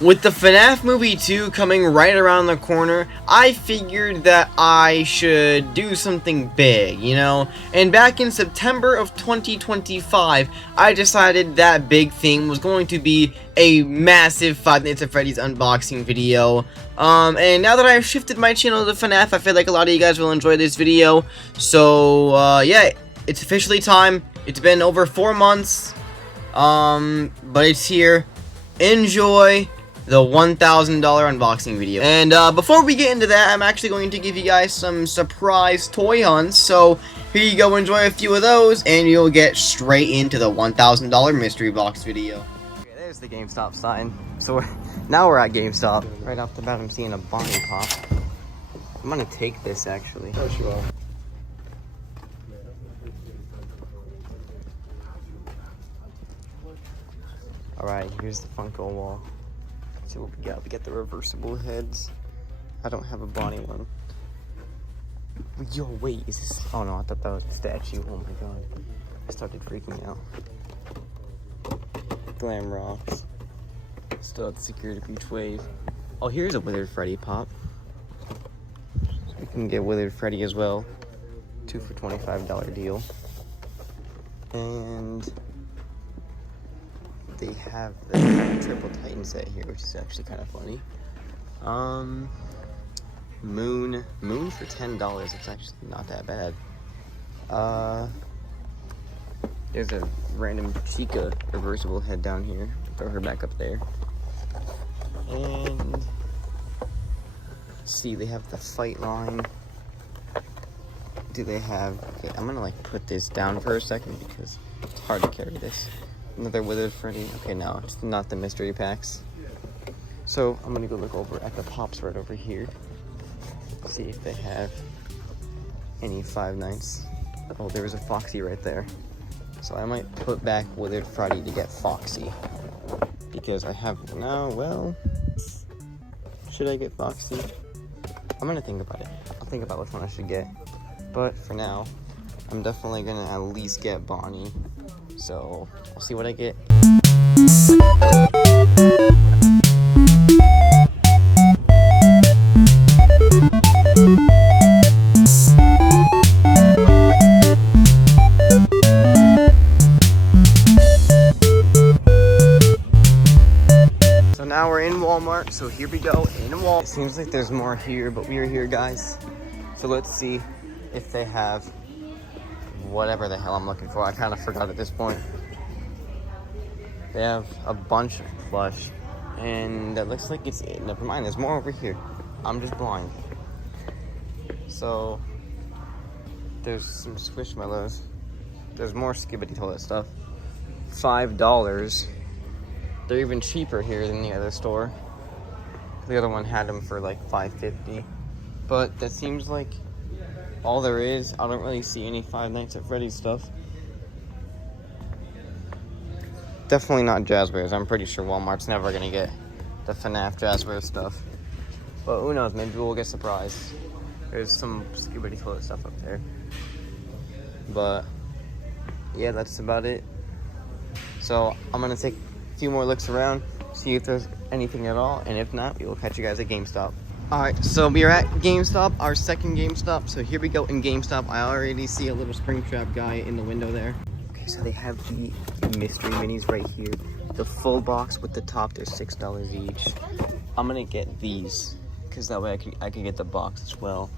With the FNAF movie 2 coming right around the corner, I figured that I should do something big, you know? And back in September of 2025, I decided that big thing was going to be a massive Five Nights at Freddy's unboxing video. And now that I've shifted my channel to FNAF, I feel like a lot of you guys will enjoy this video. So, yeah, it's officially time. It's been over 4 months, but it's here. Enjoy the $1,000 unboxing video. And before we get into that, I'm actually going to give you guys some surprise toy hunts. So here you go, enjoy a few of those, and you'll get straight into the $1,000 mystery box video. Okay, there's the GameStop sign. So now we're at GameStop. Right off the bat, I'm seeing a Bonnie pop. I'm gonna take this actually. Oh, you are. Alright, here's the Funko wall. Let's see what we got. We got the reversible heads. I don't have a Bonnie one. Yo, wait, is this? Oh no, I thought that was a statue. Oh my god. I started freaking out. Glam rocks. Still at the Security Beach Wave. Oh, here's a Withered Freddy pop. So we can get Withered Freddy as well. 2 for $25 deal. And they have the Triple Titan set here, which is actually kind of funny. Moon for $10. It's actually not that bad. There's a random Chica reversible head down here. Throw her back up there. And let's see, they have the Fight line. Do they have? Okay, I'm gonna like put this down for a second because it's hard to carry this. Another Withered Freddy. Okay, no, it's not the mystery packs. So I'm gonna go look over at the pops right over here. See if they have any Five Nights. Oh, there was a Foxy right there. So I might put back Withered Freddy to get Foxy. Because I have now, well, should I get Foxy? I'm gonna think about it. I'll think about which one I should get. But for now, I'm definitely gonna at least get Bonnie. So, we'll see what I get. So now we're in Walmart, so here we go, in Walmart. It seems like there's more here, but we are here, guys. So let's see if they have whatever the hell I'm looking for. I kind of forgot at this point. They have a bunch of Plush, and that looks like it's it. Never mind, there's more over here. I'm just blind. So there's some Squishmallows. There's more Skibbity Toilet stuff. $5. They're even cheaper here than the other store. The other one had them for like $5.50. But that seems like all there is. I don't really see any Five Nights at Freddy's stuff. Definitely not Jazwares. I'm pretty sure Walmart's never gonna get the FNAF Jazwares stuff. But who knows, maybe we'll get surprised. There's some Skibbity Toilet stuff up there. But yeah, that's about it. So I'm gonna take a few more looks around, see if there's anything at all, and if not, we will catch you guys at GameStop. Alright, so we are at GameStop, our second GameStop. So here we go in GameStop. I already see a little Springtrap guy in the window there. Okay, so they have the mystery minis right here. The full box with the top, they're $6 each. I'm gonna get these, because that way I can get the box as well.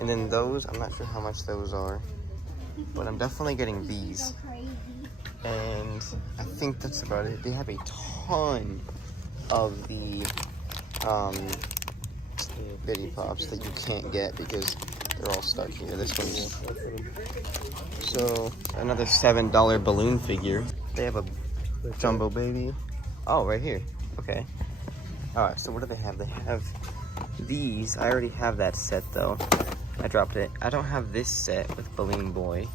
And then those, I'm not sure how much those are, but I'm definitely getting these. And I think that's about it. They have a ton of the bitty pops that you can't get because they're all stuck here. This one's so another $7 balloon figure. They have a jumbo baby. Oh, right here. Okay. All right. So what do they have? They have these. I already have that set though. I dropped it. I don't have this set with Balloon Boy.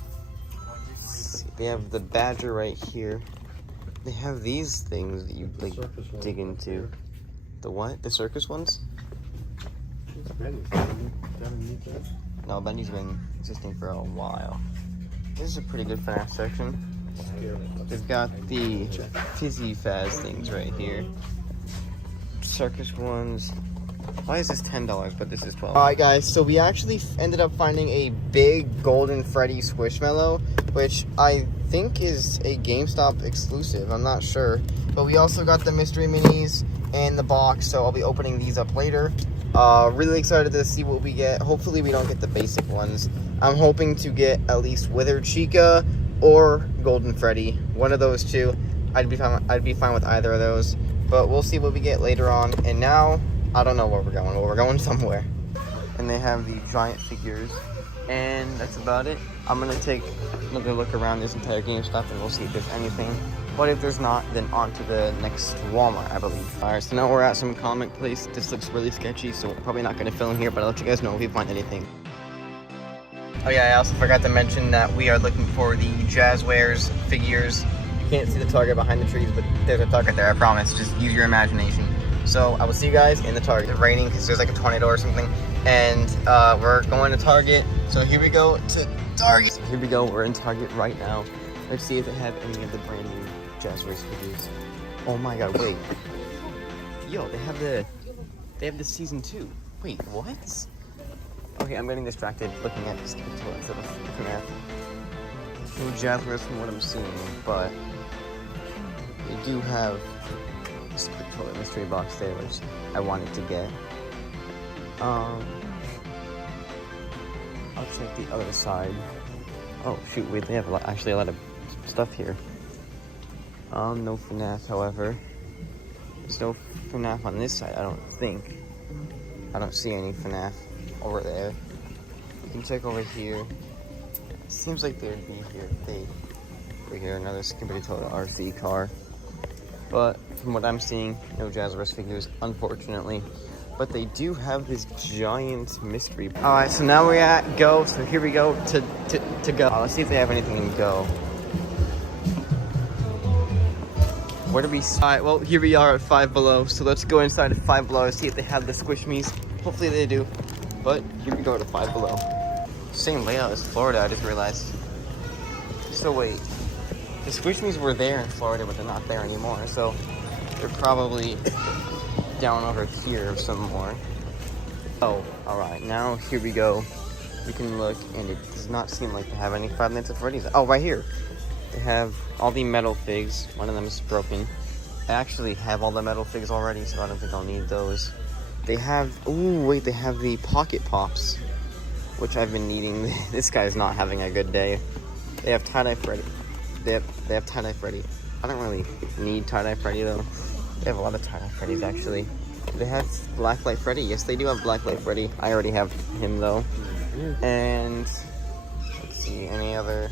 They have the Badger right here. They have these things that you like dig into. The what? The circus ones? No, Benny's been existing for a while. This is a pretty good FNAF section. They've got the Fizzy Faz things right here. circus ones. Why is this $10, but this is $12? Alright guys, so we actually ended up finding a big golden Freddy Squishmallow, which I think is a GameStop exclusive, I'm not sure. But we also got the mystery minis and the box, so I'll be opening these up later. Really excited to see what we get. Hopefully we don't get the basic ones. I'm hoping to get at least Withered Chica or Golden Freddy. One of those two. I'd be fine with either of those. But we'll see what we get later on. And now, I don't know where we're going. Well, we're going somewhere. And they have the giant figures. And that's about it. I'm going to take another look around this entire GameStop and we'll see if there's anything. But if there's not, then on to the next Walmart, I believe. Alright, so now we're at some comic place. This looks really sketchy, so we're probably not going to film here, but I'll let you guys know if we find anything. Oh yeah, I also forgot to mention that we are looking for the Jazwares figures. You can't see the Target behind the trees, but there's a Target there, I promise. Just use your imagination. So I will see you guys in the Target. It's raining because there's like a tornado or something. And we're going to Target. So here we go to Target. So here we go, we're in Target right now. Let's see if they have any of the brand new Jazwares figures. Oh my god, wait. Yo, they have the season 2. Wait, what? Okay, I'm getting distracted looking at this toilets of FnaF. No Jazwares from what I'm seeing, but they do have this toilet mystery box there, which I wanted to get. I'll check the other side. Oh shoot, wait, they have actually a lot of stuff here. No FnaF, however. There's no FnaF on this side, I don't think. I don't see any FnaF over there. You can check over here. It seems like they'd be here if they were here. Another Skippity Total RC car. But from what I'm seeing, no Jazwares figures, unfortunately. But they do have this giant mystery. Alright, so now we're at Go. So here we go to Go. Let's see if they have anything in Go. Where do we... Alright, well, here we are at Five Below. So let's go inside of Five Below and see if they have the Squishmies. Hopefully they do. But here we go to Five Below. Same layout as Florida, I just realized. So wait. The Squishmies were there in Florida, but they're not there anymore. So they're probably down over here some more. Oh, alright. Now here we go. We can look, and it does not seem like they have any Five Nights at Freddy's. Oh, right here. They have all the metal figs. One of them is broken. I actually have all the metal figs already, so I don't think I'll need those. They have... Ooh, wait, they have the Pocket Pops, which I've been needing. This guy's not having a good day. They have Tie-Dye Freddy. They have Tie-Dye Freddy. I don't really need Tie-Dye Freddy, though. They have a lot of Tie-Dye Freddys, actually. They have Blacklight Freddy. Yes, they do have Blacklight Freddy. I already have him, though. And... let's see, any other...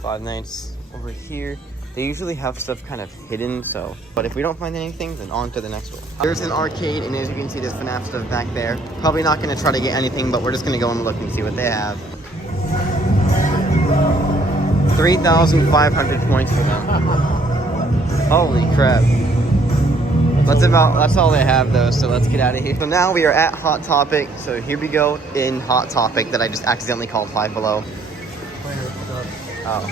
Five Nights over here. They usually have stuff kind of hidden, so... But if we don't find anything, then on to the next one. There's an arcade, and as you can see, there's FNAF stuff back there. Probably not going to try to get anything, but we're just going to go and look and see what they have. 3,500 points for them. Holy crap. That's all they have, though, so let's get out of here. So now we are at Hot Topic. So here we go in Hot Topic that I just accidentally called Five Below. Oh.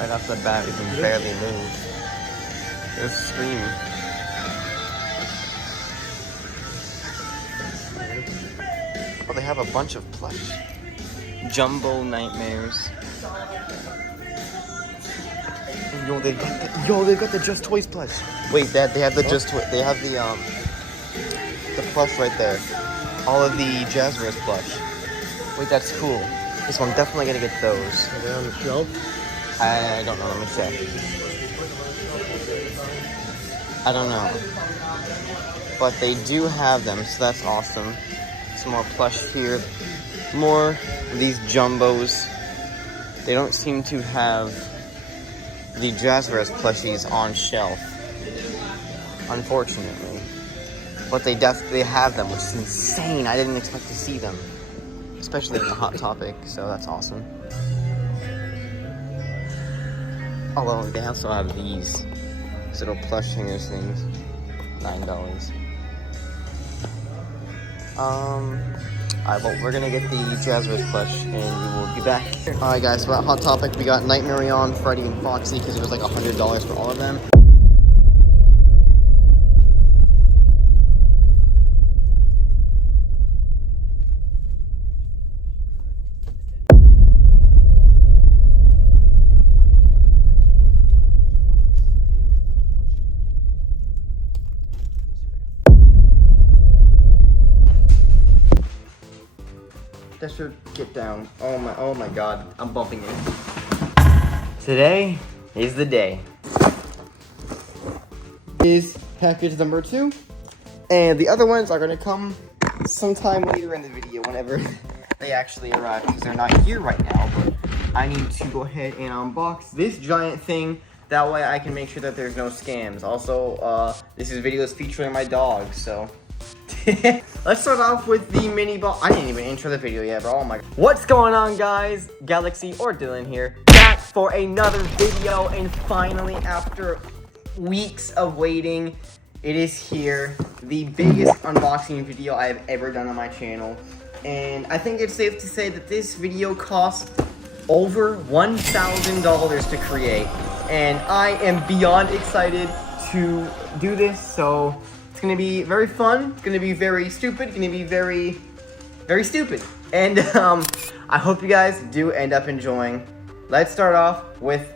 Right off the bat, we can barely move. There's Scream. Oh, they have a bunch of plush. Jumbo Nightmares. Yo, they've got the Just Toys plush. Wait, Dad, they have the Just Toys. They have the plush right there. All of the Jazwares plush. Wait, that's cool. So I'm definitely gonna get those. Are they on the shelf? I don't know, let me check. I don't know. But they do have them, so that's awesome. Some more plush here. More of these jumbos. They don't seem to have the Jazwares plushies on shelf, unfortunately. But they definitely have them, which is insane. I didn't expect to see them. Especially in the Hot Topic, so that's awesome. Although they also have these little plush hangers things. $9. Alright, well, we're gonna get the Jazwares plush and we will be back. Alright guys, so at Hot Topic we got Nightmare on, Freddy, and Foxy because it was like $100 for all of them. Dasher, get down. Oh my god, I'm bumping it. Today is the day. Is package number 2. And the other ones are gonna come sometime later in the video, whenever they actually arrive, because they're not here right now, but I need to go ahead and unbox this giant thing. That way I can make sure that there's no scams. Also, this is videos featuring my dog, so. Let's start off with the mini box. I didn't even intro the video yet, bro. Oh my god. What's going on, guys? Galaxy or Dylan here, back for another video, and finally, after weeks of waiting, it is here. The biggest unboxing video I have ever done on my channel. And I think it's safe to say that this video cost over $1,000 to create. And I am beyond excited to do this, so it's gonna be very fun. It's gonna be very stupid. It's gonna be very, very stupid. And I hope you guys do end up enjoying. Let's start off with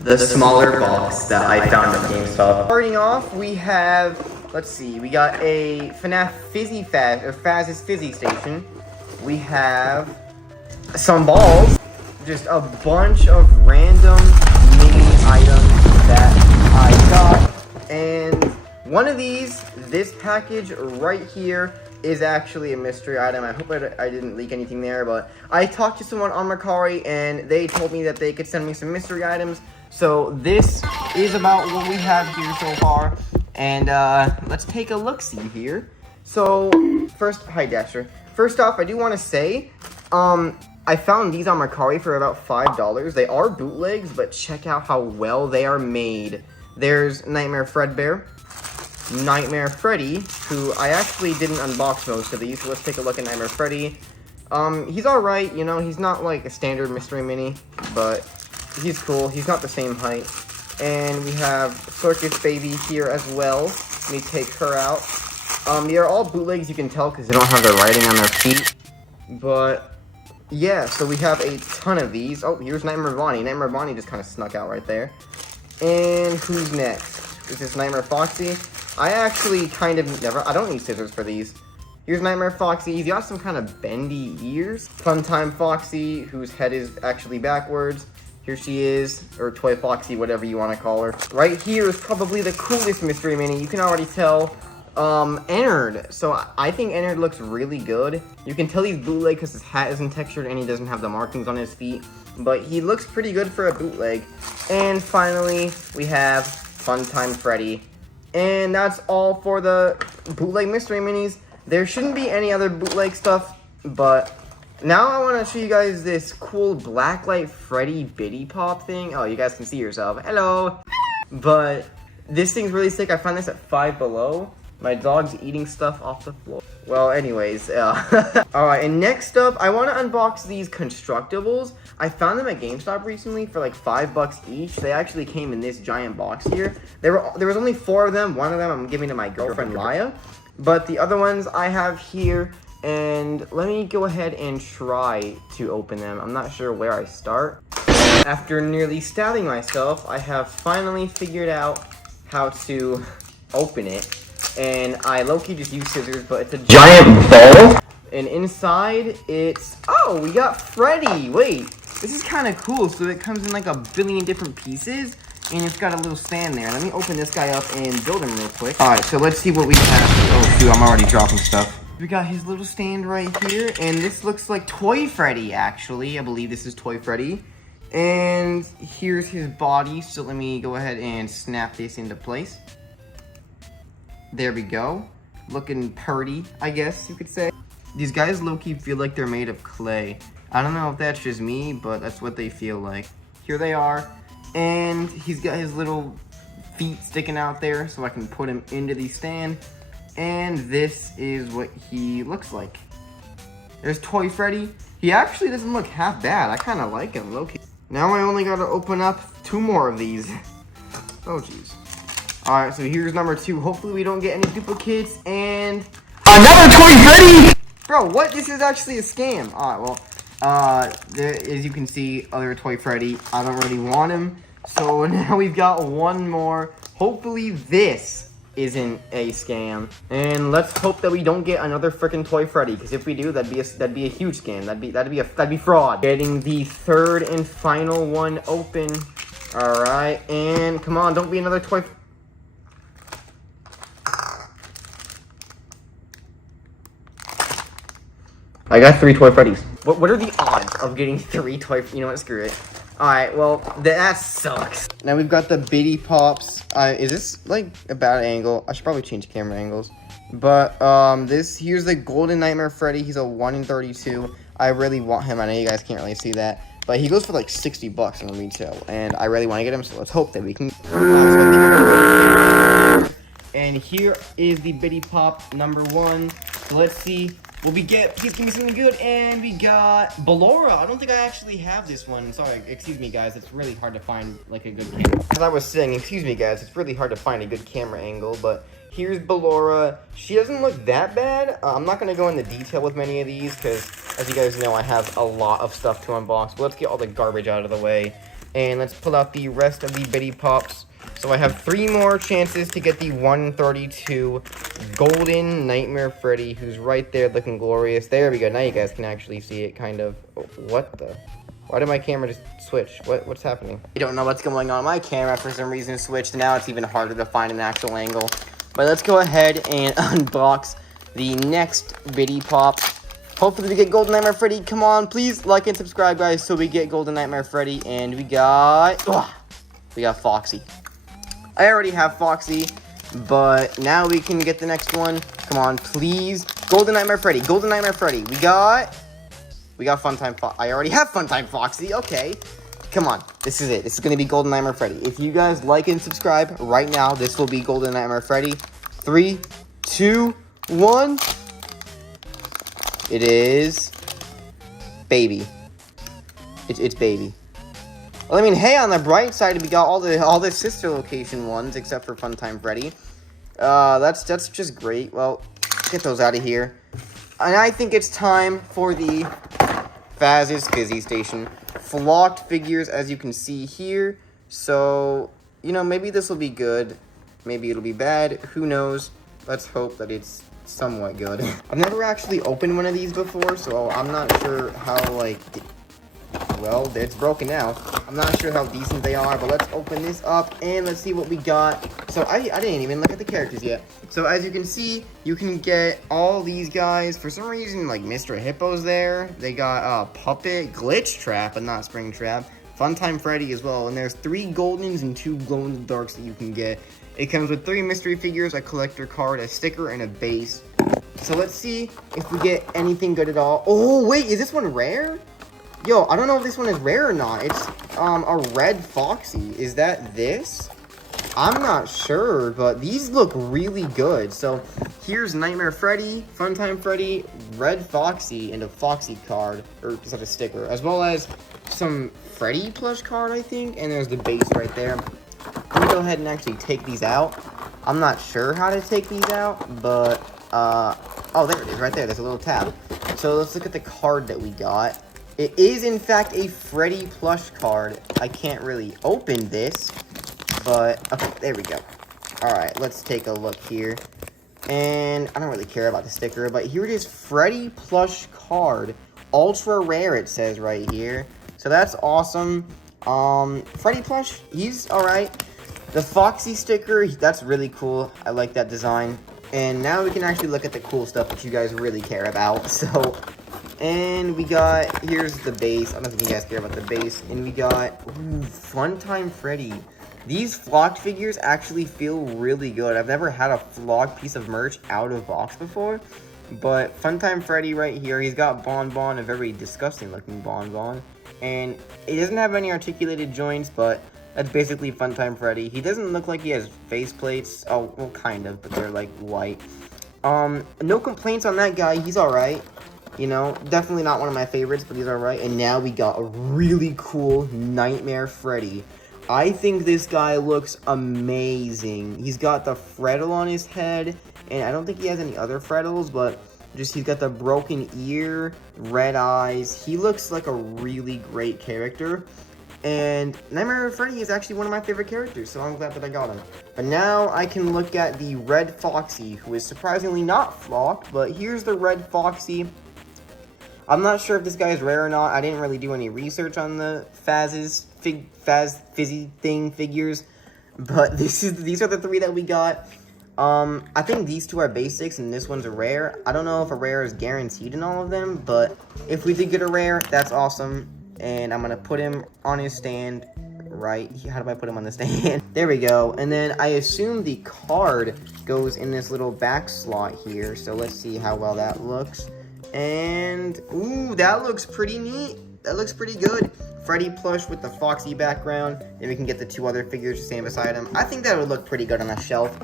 the smaller box that I found at GameStop. Starting off, we have, let's see, we got a FnaF Faz's Fizzy station. We have some balls, just a bunch of random mini items that I got, and one of these, this package right here, is actually a mystery item. I hope I didn't leak anything there, but I talked to someone on Mercari and they told me that they could send me some mystery items. So this is about what we have here so far, and let's take a look-see here. So first, hi Dasher. First off, I do want to say, I found these on Mercari for about $5. They are bootlegs, but check out how well they are made. There's Nightmare Fredbear, Nightmare Freddy, who I actually didn't unbox most of these, so let's take a look at Nightmare Freddy. He's alright, you know, he's not like a standard mystery mini, but he's cool. He's not the same height. And we have Circus Baby here as well. Let me take her out. They are all bootlegs, you can tell, because they don't have the writing on their feet. But yeah, so we have a ton of these. Oh, here's Nightmare Bonnie. Nightmare Bonnie just kind of snuck out right there. And who's next? Is this Nightmare Foxy? I actually kind of I don't need scissors for these. Here's Nightmare Foxy. He's got some kind of bendy ears. Funtime Foxy, whose head is actually backwards. Here she is, or Toy Foxy, whatever you want to call her. Right here is probably the coolest mystery mini. You can already tell, Ennard. So I think Ennard looks really good. You can tell he's bootleg because his hat isn't textured and he doesn't have the markings on his feet. But he looks pretty good for a bootleg. And finally, we have Funtime Freddy. And that's all for the bootleg mystery minis. There shouldn't be any other bootleg stuff, but now I want to show you guys this cool Blacklight Freddy Bitty Pop thing. Oh, you guys can see yourself. Hello! But this thing's really sick. I found this at Five Below. My dog's eating stuff off the floor. Well, anyways, alright, and next up, I want to unbox these Constructibles. I found them at GameStop recently for like $5 each. They actually came in this giant box here. There was only 4 of them. One of them I'm giving to my girlfriend, Laya. But the other ones I have here, and let me go ahead and try to open them. I'm not sure where I start. After nearly stabbing myself, I have finally figured out how to open it. And I low-key just use scissors, but it's a giant ball. And inside, it's... Oh, we got Freddy! Wait, this is kind of cool. So it comes in like a billion different pieces, and it's got a little stand there. Let me open this guy up and build him real quick. Alright, so let's see what we have. Oh, shoot, I'm already dropping stuff. We got his little stand right here, and this looks like Toy Freddy, actually. I believe this is Toy Freddy. And here's his body, so let me go ahead and snap this into place. There we go. Looking purty, I guess you could say. These guys low-key feel like they're made of clay. I don't know if that's just me, but that's what they feel like. Here they are. And he's got his little feet sticking out there, so I can put him into the stand. And this is what he looks like. There's Toy Freddy. He actually doesn't look half bad. I kind of like him, low-key. Now I only got to open up 2 more of these. Oh, jeez. Alright, so here's number 2. Hopefully we don't get any duplicates. And another Toy Freddy! Bro, what? This is actually a scam. Alright, well, there, as you can see, other Toy Freddy. I don't really want him. So now we've got one more. Hopefully this isn't a scam. And let's hope that we don't get another freaking Toy Freddy, because if we do, that'd be a huge scam. That'd be fraud. Getting the third and final one open. All right, and come on, don't be another Toy. I got 3 Toy Freddys. What are the odds of getting 3 Toy? You know what? Screw it. Alright, well, that sucks. Now we've got the Bitty Pops. Is this, like, a bad angle? I should probably change camera angles. But, here's the Golden Nightmare Freddy. He's a 1 in 32. I really want him. I know you guys can't really see that. But he goes for, like, 60 bucks in retail. And I really want to get him, so let's hope that we can. And here is the Bitty Pop number 1. So let's see. Please give me something good, and we got Ballora. I don't think I actually have this one. Sorry, excuse me, guys. It's really hard to find, like, a good camera. As I was saying, excuse me, guys, it's really hard to find a good camera angle, but here's Ballora. She doesn't look that bad. I'm not going to go into detail with many of these, because, as you guys know, I have a lot of stuff to unbox. But let's get all the garbage out of the way, and let's pull out the rest of the Bitty Pops. So I have 3 more chances to get the 132 Golden Nightmare Freddy, who's right there looking glorious. There we go. Now you guys can actually see it, kind of. Oh, what the? Why did my camera just switch? What's happening? I don't know what's going on. My camera, for some reason, switched. Now it's even harder to find an actual angle. But let's go ahead and unbox the next Bitty Pop. Hopefully we get Golden Nightmare Freddy. Come on, please like and subscribe, guys, so we get Golden Nightmare Freddy. And we got Foxy. I already have Foxy, but now we can get the next one. Come on, please. Golden Nightmare Freddy. Golden Nightmare Freddy. We got Funtime Foxy. I already have Funtime Foxy. Okay. Come on. This is it. This is going to be Golden Nightmare Freddy. If you guys like and subscribe right now, this will be Golden Nightmare Freddy. 3, 2, 1. It is Baby. It's Baby. Well, I mean, hey, on the bright side, we got all the sister location ones, except for Funtime Freddy. That's just great. Well, get those out of here. And I think it's time for the Faz's Fizzy Station. Flocked figures, as you can see here. So, you know, maybe this will be good. Maybe it'll be bad. Who knows? Let's hope that it's somewhat good. I've never actually opened one of these before, so I'm not sure how, like... Well, it's broken now. I'm not sure how decent they are, but let's open this up and let's see what we got. So I didn't even look at the characters yet. So as you can see, you can get all these guys. For some reason, like Mr. Hippo's there. They got Puppet, Glitch Trap, but not Spring Trap. Funtime Freddy as well. And there's 3 Goldens and 2 glow-in-the-darks that you can get. It comes with 3 mystery figures, a collector card, a sticker, and a base. So let's see if we get anything good at all. Oh, wait, is this one rare? Yo, I don't know if this one is rare or not. It's a red Foxy. Is that this? I'm not sure, but these look really good. So here's Nightmare Freddy, Funtime Freddy, red Foxy, and a Foxy card, or is that a sticker, as well as some Freddy plush card, I think, and there's the base right there. Let me go ahead and actually take these out. I'm not sure how to take these out, but, oh, there it is, right there. There's a little tab. So let's look at the card that we got. It is, in fact, a Freddy plush card. I can't really open this, but, okay, there we go. Alright, let's take a look here. And I don't really care about the sticker, but here it is, Freddy plush card. Ultra rare, it says right here. So that's awesome. Freddy plush, he's alright. The Foxy sticker, that's really cool. I like that design. And now we can actually look at the cool stuff that you guys really care about. So... And we got, here's the base. I don't think you guys care about the base. And we got, Funtime Freddy. These flocked figures actually feel really good. I've never had a flocked piece of merch out of box before. But Funtime Freddy right here, he's got Bon Bon, a very disgusting looking Bon Bon. And it doesn't have any articulated joints, but that's basically Funtime Freddy. He doesn't look like he has face plates. Oh, well, kind of, but they're like white. No complaints on that guy. He's alright. You know, definitely not one of my favorites, but he's alright. And now we got a really cool Nightmare Freddy. I think this guy looks amazing. He's got the Freddle on his head, and I don't think he has any other Freddles, but just he's got the broken ear, red eyes. He looks like a really great character. And Nightmare Freddy is actually one of my favorite characters, so I'm glad that I got him. But now I can look at the Red Foxy, who is surprisingly not flocked, but here's the Red Foxy. I'm not sure if this guy is rare or not. I didn't really do any research on the Faz Frizzy thing figures, but these are the 3 that we got. I think these 2 are basics and this one's a rare. I don't know if a rare is guaranteed in all of them, but if we did get a rare, that's awesome. And I'm gonna put him on his stand right here. How do I put him on the stand? There we go. And then I assume the card goes in this little back slot here. So let's see how well that looks. And, ooh, that looks pretty neat. That looks pretty good. Freddy plush with the Foxy background. Then we can get the 2 other figures to stand beside him. I think that would look pretty good on a shelf.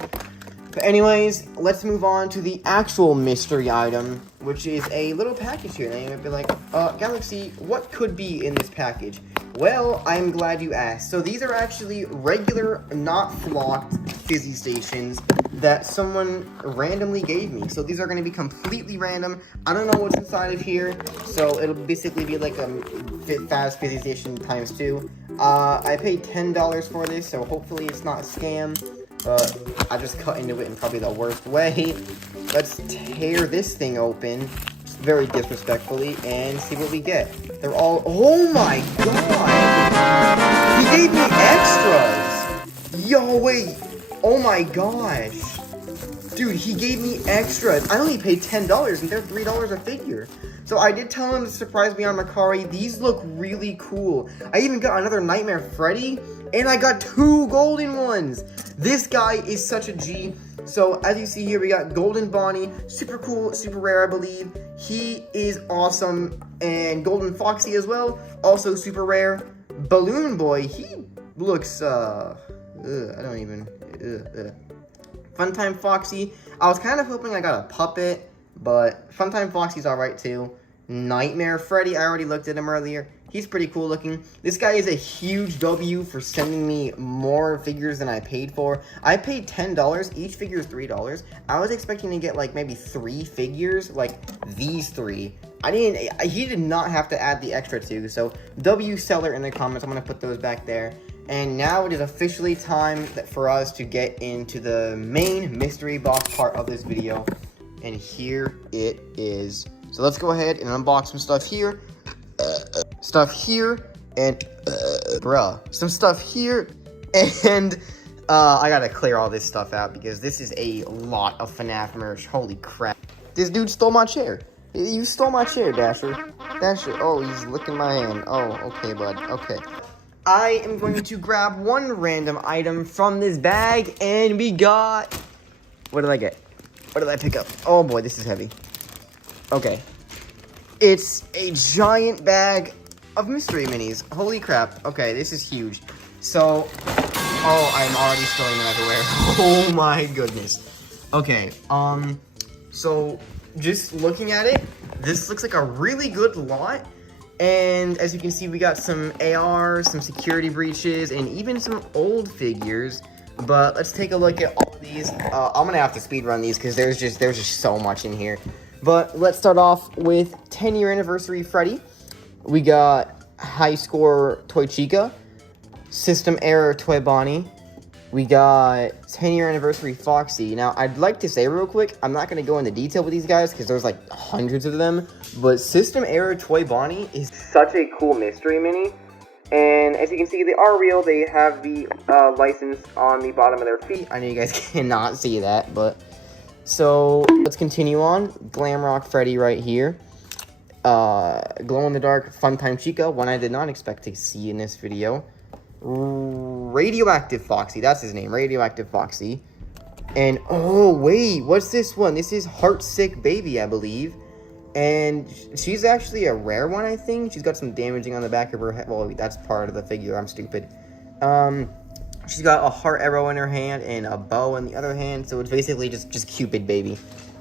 But anyways, let's move on to the actual mystery item, which is a little package here. And you might be like, Galaxy, what could be in this package? Well, I'm glad you asked. So these are actually regular, not flocked Fizzy stations that someone randomly gave me. So these are going to be completely random. I don't know what's inside of here, so it'll basically be like a Faz Fizzy station times 2. I paid $10 for this, so hopefully it's not a scam. But I just cut into it in probably the worst way. Let's tear this thing open, very disrespectfully, and see what we get. They're all, oh my god! He gave me extras! Yo, wait, oh my gosh. Dude, he gave me extras. I only paid $10 and they're $3 a figure. So I did tell him to surprise me on Macari. These look really cool. I even got another Nightmare Freddy, and I got 2 golden ones. This guy is such a G. So as you see here, we got Golden Bonnie, super cool, super rare, I believe. He is awesome. And Golden Foxy as well, also super rare. Balloon Boy, he looks, I don't even, Funtime Foxy, I was kind of hoping I got a puppet, but Funtime Foxy's alright too. Nightmare Freddy, I already looked at him earlier. He's pretty cool looking. This guy is a huge W for sending me more figures than I paid for. I paid $10. Each figure is $3. I was expecting to get like maybe 3 figures, like these 3. He did not have to add the extra 2. So W seller in the comments. I'm going to put those back there. And now it is officially time for us to get into the main mystery box part of this video. And here it is. So let's go ahead and unbox some stuff here. Stuff here, and some stuff here, and I gotta clear all this stuff out because this is a lot of FNAF merch. Holy crap. This dude stole my chair. You stole my chair, Dasher. Oh, he's licking my hand. Oh, okay, bud. Okay. I am going to grab one random item from this bag, and we got... What did I get? What did I pick up? Oh boy, this is heavy. Okay. It's a giant bag of mystery minis. Holy crap. Okay, this is huge. So, oh, I'm already spilling them everywhere. Oh my goodness. Okay, so just looking at it, this looks like a really good lot. And as you can see, we got some AR, some security breaches, and even some old figures. But let's take a look at all of these. I'm gonna have to speed run these because there's just so much in here. But let's start off with 10-year anniversary Freddy. We got high score Toy Chica, system error Toy Bonnie. We got 10-year anniversary Foxy. Now, I'd like to say real quick, I'm not going to go into detail with these guys because there's like hundreds of them. But system error Toy Bonnie is such a cool mystery mini. And as you can see, they are real. They have the license on the bottom of their feet. I know you guys cannot see that, but... So, let's continue on. Glam Rock Freddy right here. Glow-in-the-dark Funtime Chica, one I did not expect to see in this video. Radioactive Foxy, that's his name, Radioactive Foxy. And, oh, wait, what's this one? This is Heartsick Baby, I believe. And she's actually a rare one, I think. She's got some damaging on the back of her head. Well, that's part of the figure, I'm stupid. She's got a heart arrow in her hand and a bow in the other hand, so it's basically just Cupid, baby.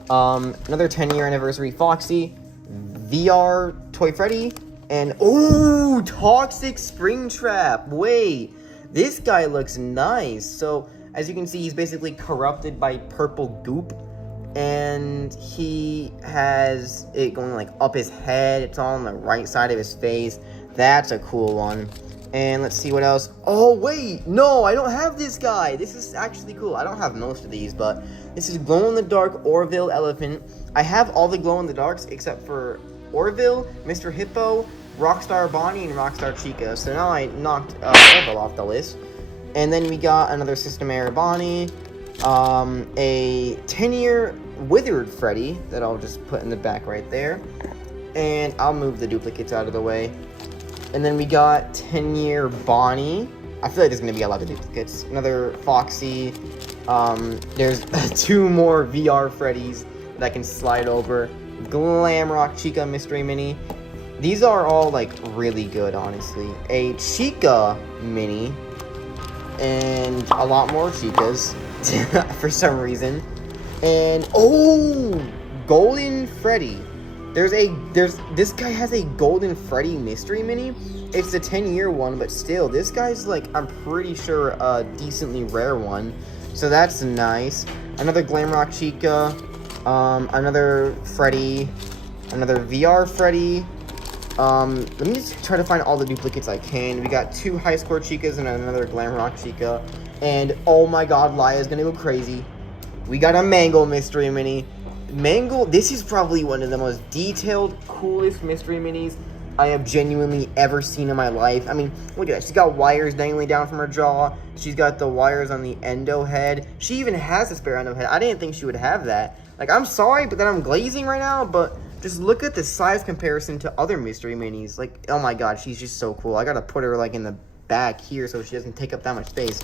Another 10-year anniversary Foxy, VR Toy Freddy, and oh, Toxic Springtrap. Wait, this guy looks nice. So as you can see, he's basically corrupted by purple goop, and he has it going like up his head. It's all on the right side of his face. That's a cool one. And let's see what else. Oh, wait. No, I don't have this guy. This is actually cool. I don't have most of these, but this is glow-in-the-dark Orville Elephant. I have all the glow-in-the-darks except for Orville, Mr. Hippo, Rockstar Bonnie, and Rockstar Chica. So now I knocked Orville off the list. And then we got another System Error Bonnie, a 10-year Withered Freddy that I'll just put in the back right there. And I'll move the duplicates out of the way. And then we got 10-year Bonnie. I feel like there's going to be a lot of duplicates. Another Foxy. There's 2 more VR Freddys that I can slide over. Glamrock Chica Mystery Mini. These are all, like, really good, honestly. A Chica Mini. And a lot more Chicas. For some reason. And, oh! Golden Freddy. This guy has a Golden Freddy Mystery Mini. It's a 10-year one, but still, this guy's, like, I'm pretty sure a decently rare one. So that's nice. Another Glamrock Chica. Another Freddy. Another VR Freddy. Let me just try to find all the duplicates I can. We got 2 high score Chicas and another Glamrock Chica. And, oh my god, Laya's gonna go crazy. We got a Mango Mystery Mini. Mango, this is probably one of the most detailed, coolest mystery minis I have genuinely ever seen in my life. I mean, look at that. She's got wires dangling down from her jaw. She's got the wires on the endo head. She even has a spare endo head. I didn't think she would have that. Like, I'm sorry, but then I'm glazing right now, but just look at the size comparison to other mystery minis. Like, oh my god, she's just so cool. I gotta put her, like, in the back here so she doesn't take up that much space.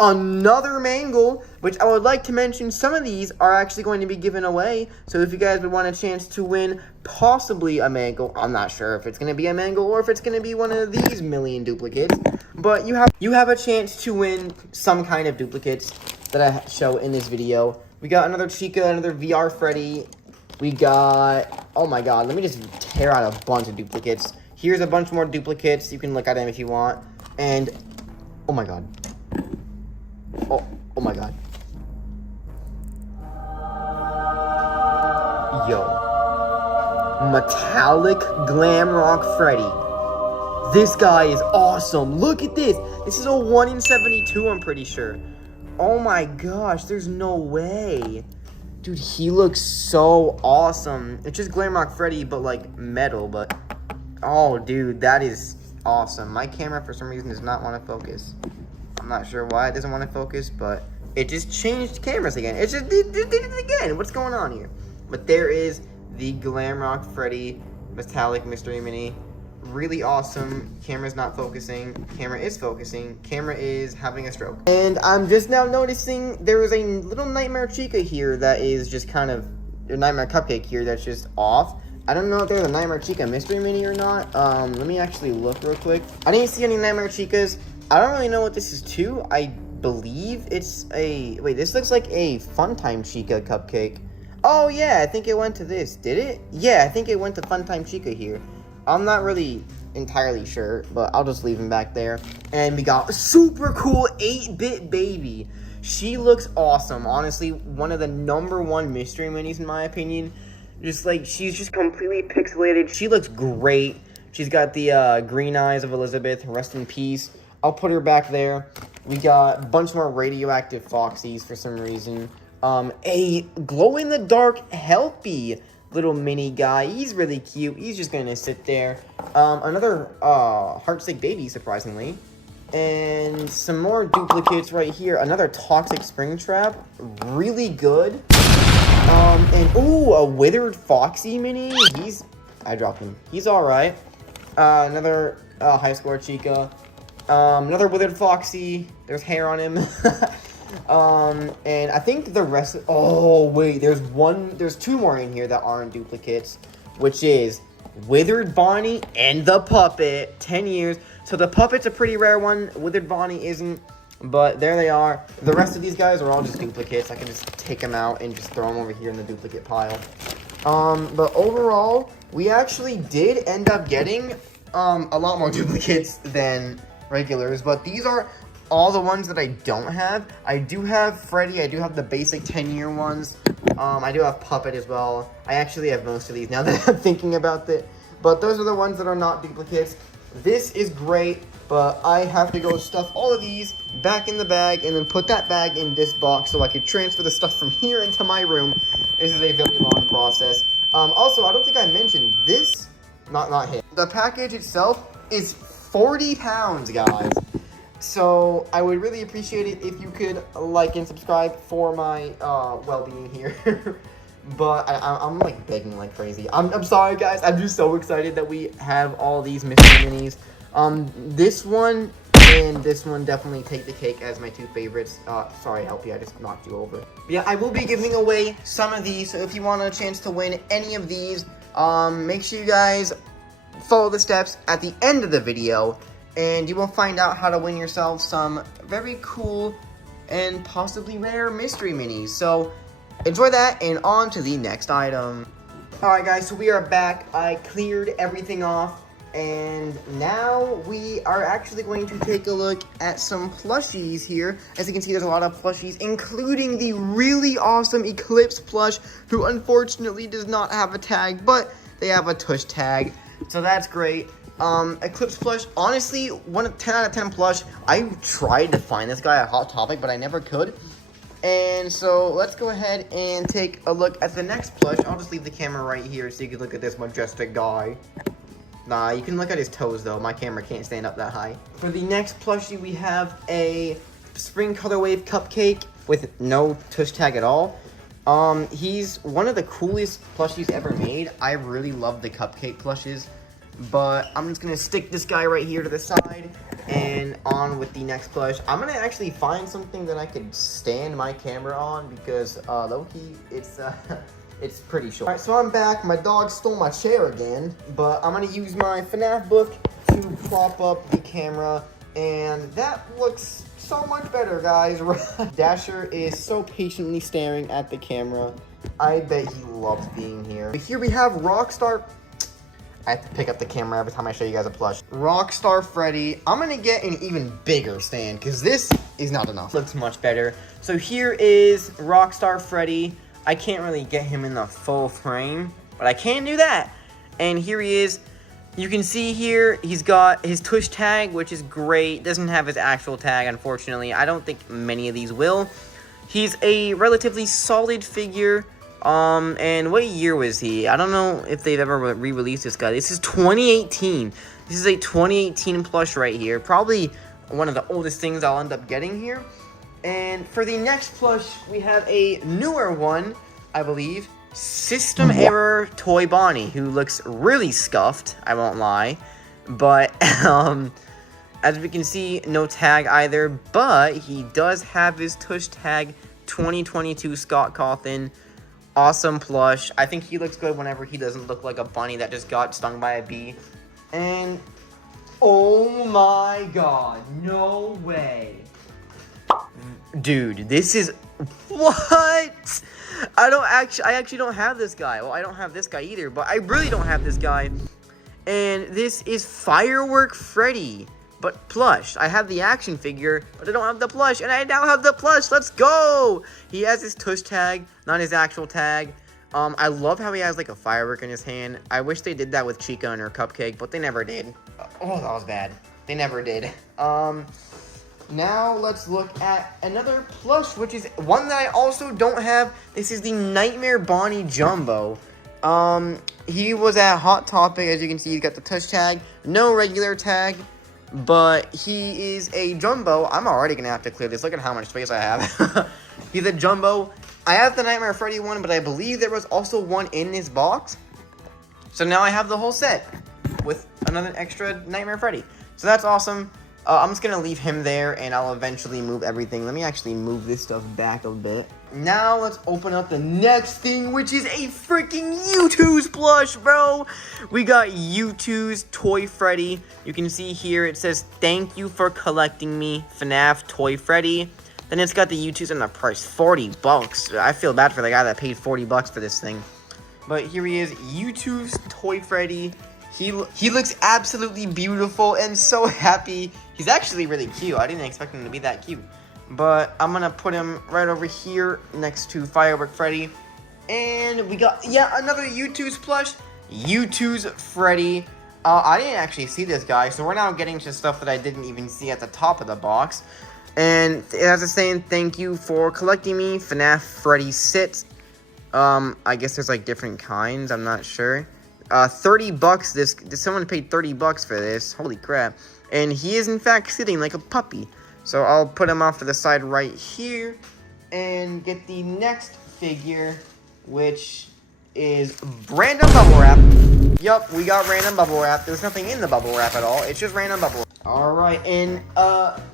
Another Mangle, which I would like to mention, some of these are actually going to be given away. So if you guys would want a chance to win possibly a Mangle, I'm not sure if it's going to be a Mangle or if it's going to be one of these million duplicates. But you have a chance to win some kind of duplicates that I show in this video. We got another Chica, another VR Freddy. We got, oh my god, let me just tear out a bunch of duplicates. Here's a bunch more duplicates. You can look at them if you want. And, oh my god. Oh my god. Yo. Metallic Glamrock Freddy. This guy is awesome. Look at this. This is a 1 in 72, I'm pretty sure. Oh my gosh, there's no way. Dude, he looks so awesome. It's just Glamrock Freddy, but like metal, but... Oh, dude, that is awesome. My camera, for some reason, does not want to focus. I'm not sure why it doesn't want to focus, but it just changed cameras again. It just did it again. What's going on here? But there is the Glamrock Freddy Metallic Mystery Mini. Really awesome. Camera's not focusing. Camera is focusing. Camera is having a stroke. And I'm just now noticing there is a little Nightmare Chica here that is just kind of... a Nightmare Cupcake here that's just off. I don't know if there's a Nightmare Chica Mystery Mini or not. Let me actually look real quick. I didn't see any Nightmare Chicas. I don't really know what this is to. I believe it's a... Wait, this looks like a Funtime Chica cupcake. Oh, yeah, I think it went to this. Did it? Yeah, I think it went to Funtime Chica here. I'm not really entirely sure, but I'll just leave him back there. And we got a super cool 8-bit baby. She looks awesome. Honestly, one of the #1 mystery minis in my opinion. Just like, she's just completely pixelated. She looks great. She's got the green eyes of Elizabeth. Rest in peace. I'll put her back there. We got a bunch more radioactive Foxies for some reason. A glow-in-the-dark Helpy little mini guy. He's really cute. He's just gonna sit there. Another Heartsick baby, surprisingly. And some more duplicates right here. Another Toxic Springtrap. Really good. And, ooh, a Withered Foxy mini. I dropped him. He's alright. Another High Score Chica. Another Withered Foxy. There's hair on him. And I think the rest... Oh, wait. There's 2 more in here that aren't duplicates. Which is Withered Bonnie and the Puppet. 10 years. So the Puppet's a pretty rare one. Withered Bonnie isn't. But there they are. The rest of these guys are all just duplicates. I can just take them out and just throw them over here in the duplicate pile. But overall, we actually did end up getting a lot more duplicates than regulars. But these are all the ones that I don't have. I do have Freddy. I do have the basic 10-year ones. I do have Puppet as well. I actually have most of these now that I'm thinking about it. But those are the ones that are not duplicates. This is great. but I have to go stuff all of these back in the bag and then put that bag in this box so I can transfer the stuff from here into my room. This is a very long process. Also, I don't think I mentioned this, not him. The package itself is 40 pounds, guys. So I would really appreciate it if you could like and subscribe for my well-being here. But I'm like begging like crazy. I'm sorry, guys. I'm just so excited that we have all these mystery minis. This one and this one definitely take the cake as my two favorites. Sorry, Helpy, I just knocked you over. But yeah, I will be giving away some of these. So if you want a chance to win any of these, make sure you guys follow the steps at the end of the video, and you will find out how to win yourself some very cool and possibly rare mystery minis. So enjoy that, and on to the next item. Alright guys, so we are back. I cleared everything off, and now we are actually going to take a look at some plushies here. As you can see, there's a lot of plushies, including the really awesome Eclipse plush, who unfortunately does not have a tag, but they have a tush tag, so that's great. Eclipse plush, honestly, 10 out of 10 plush. I tried to find this guy at Hot Topic, but I never could. And so let's go ahead and take a look at the next plush. I'll just leave the camera right here so you can look at this majestic guy. Nah, you can look at his toes though. My camera can't stand up that high. For the next plushie, we have a Spring Color Wave Cupcake with no tush tag at all. He's one of the coolest plushies ever made. I really love the cupcake plushes. But I'm just going to stick this guy right here to the side and on with the next plush. I'm going to actually find something that I could stand my camera on because low-key, it's pretty short. Alright, so I'm back. My dog stole my chair again, but I'm going to use my FnaF book to prop up the camera, and that looks so much better, guys. Dasher is so patiently staring at the camera. I bet he loves being here. Here we have Rockstar. I have to pick up the camera every time I show you guys a plush. Rockstar Freddy. I'm going to get an even bigger stand because this is not enough. Looks much better. So here is Rockstar Freddy. I can't really get him in the full frame, but I can do that. And here he is. You can see here, he's got his tush tag, which is great. Doesn't have his actual tag, unfortunately. I don't think many of these will. He's a relatively solid figure. And what year was he? I don't know if they've ever re-released this guy. This is 2018. This is a 2018 plush right here. Probably one of the oldest things I'll end up getting here. And for the next plush, we have a newer one, I believe. System Error Toy Bonnie, who looks really scuffed, I won't lie. But, as we can see, no tag either. But he does have his tush tag, 2022 Scott Cawthon. Awesome plush. I think he looks good whenever he doesn't look like a bunny that just got stung by a bee. And oh my god, no way. Dude, this is what? I actually don't have this guy. Well, I don't have this guy either, but I really don't have this guy. And this is Firework Freddy, but plush. I have the action figure, but I don't have the plush, and I now have the plush. Let's go! He has his tush tag, not his actual tag. I love how he has like a firework in his hand. I wish they did that with Chica and her cupcake, but they never did. Oh, that was bad. They never did. Now let's look at another plush, which is one that I also don't have. This is the Nightmare Bonnie Jumbo. He was at Hot Topic. As you can see, he's got the tush tag, no regular tag. But he is a jumbo. I'm already going to have to clear this. Look at how much space I have. He's a jumbo. I have the Nightmare Freddy one, but I believe there was also one in this box. So now I have the whole set with another extra Nightmare Freddy. So that's awesome. I'm just going to leave him there, and I'll eventually move everything. Let me actually move this stuff back a bit. Now let's open up the next thing, which is a freaking Youtooz plush, bro. We got Youtooz Toy Freddy. You can see here it says, "Thank you for collecting me, FnaF Toy Freddy." Then it's got the Youtooz and the price, 40 bucks. I feel bad for the guy that paid 40 bucks for this thing. But here he is, Youtooz Toy Freddy. He looks absolutely beautiful and so happy. He's actually really cute. I didn't expect him to be that cute. But I'm going to put him right over here next to Firework Freddy. And we got yet another Youtooz plush, Youtooz Freddy. I didn't actually see this guy, so we're now getting to stuff that I didn't even see at the top of the box. And it has a saying, thank you for collecting me, FnaF Freddy Sit. I guess there's like different kinds, I'm not sure. 30 bucks, someone paid 30 bucks for this, holy crap. And he is in fact sitting like a puppy. So I'll put him off to the side right here and get the next figure, which is random bubble wrap. Yup, we got random bubble wrap. There's nothing in the bubble wrap at all. It's just random bubble wrap. Alright, and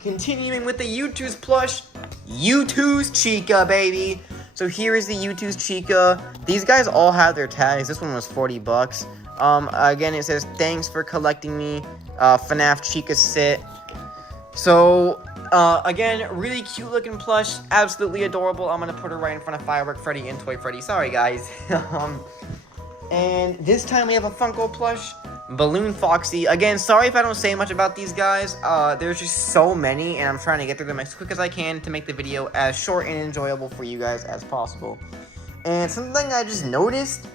continuing with the Youtooz plush, Youtooz Chica, baby. So here is the Youtooz Chica. These guys all have their tags. This one was 40 bucks. Again, it says, thanks for collecting me, FnaF Chica Sit. So, again, really cute looking plush, absolutely adorable. I'm gonna put her right in front of Firework Freddy and Toy Freddy. Sorry, guys. And this time we have a Funko plush, Balloon Foxy. Again, sorry if I don't say much about these guys. There's just so many, and I'm trying to get through them as quick as I can to make the video as short and enjoyable for you guys as possible. And something I just noticed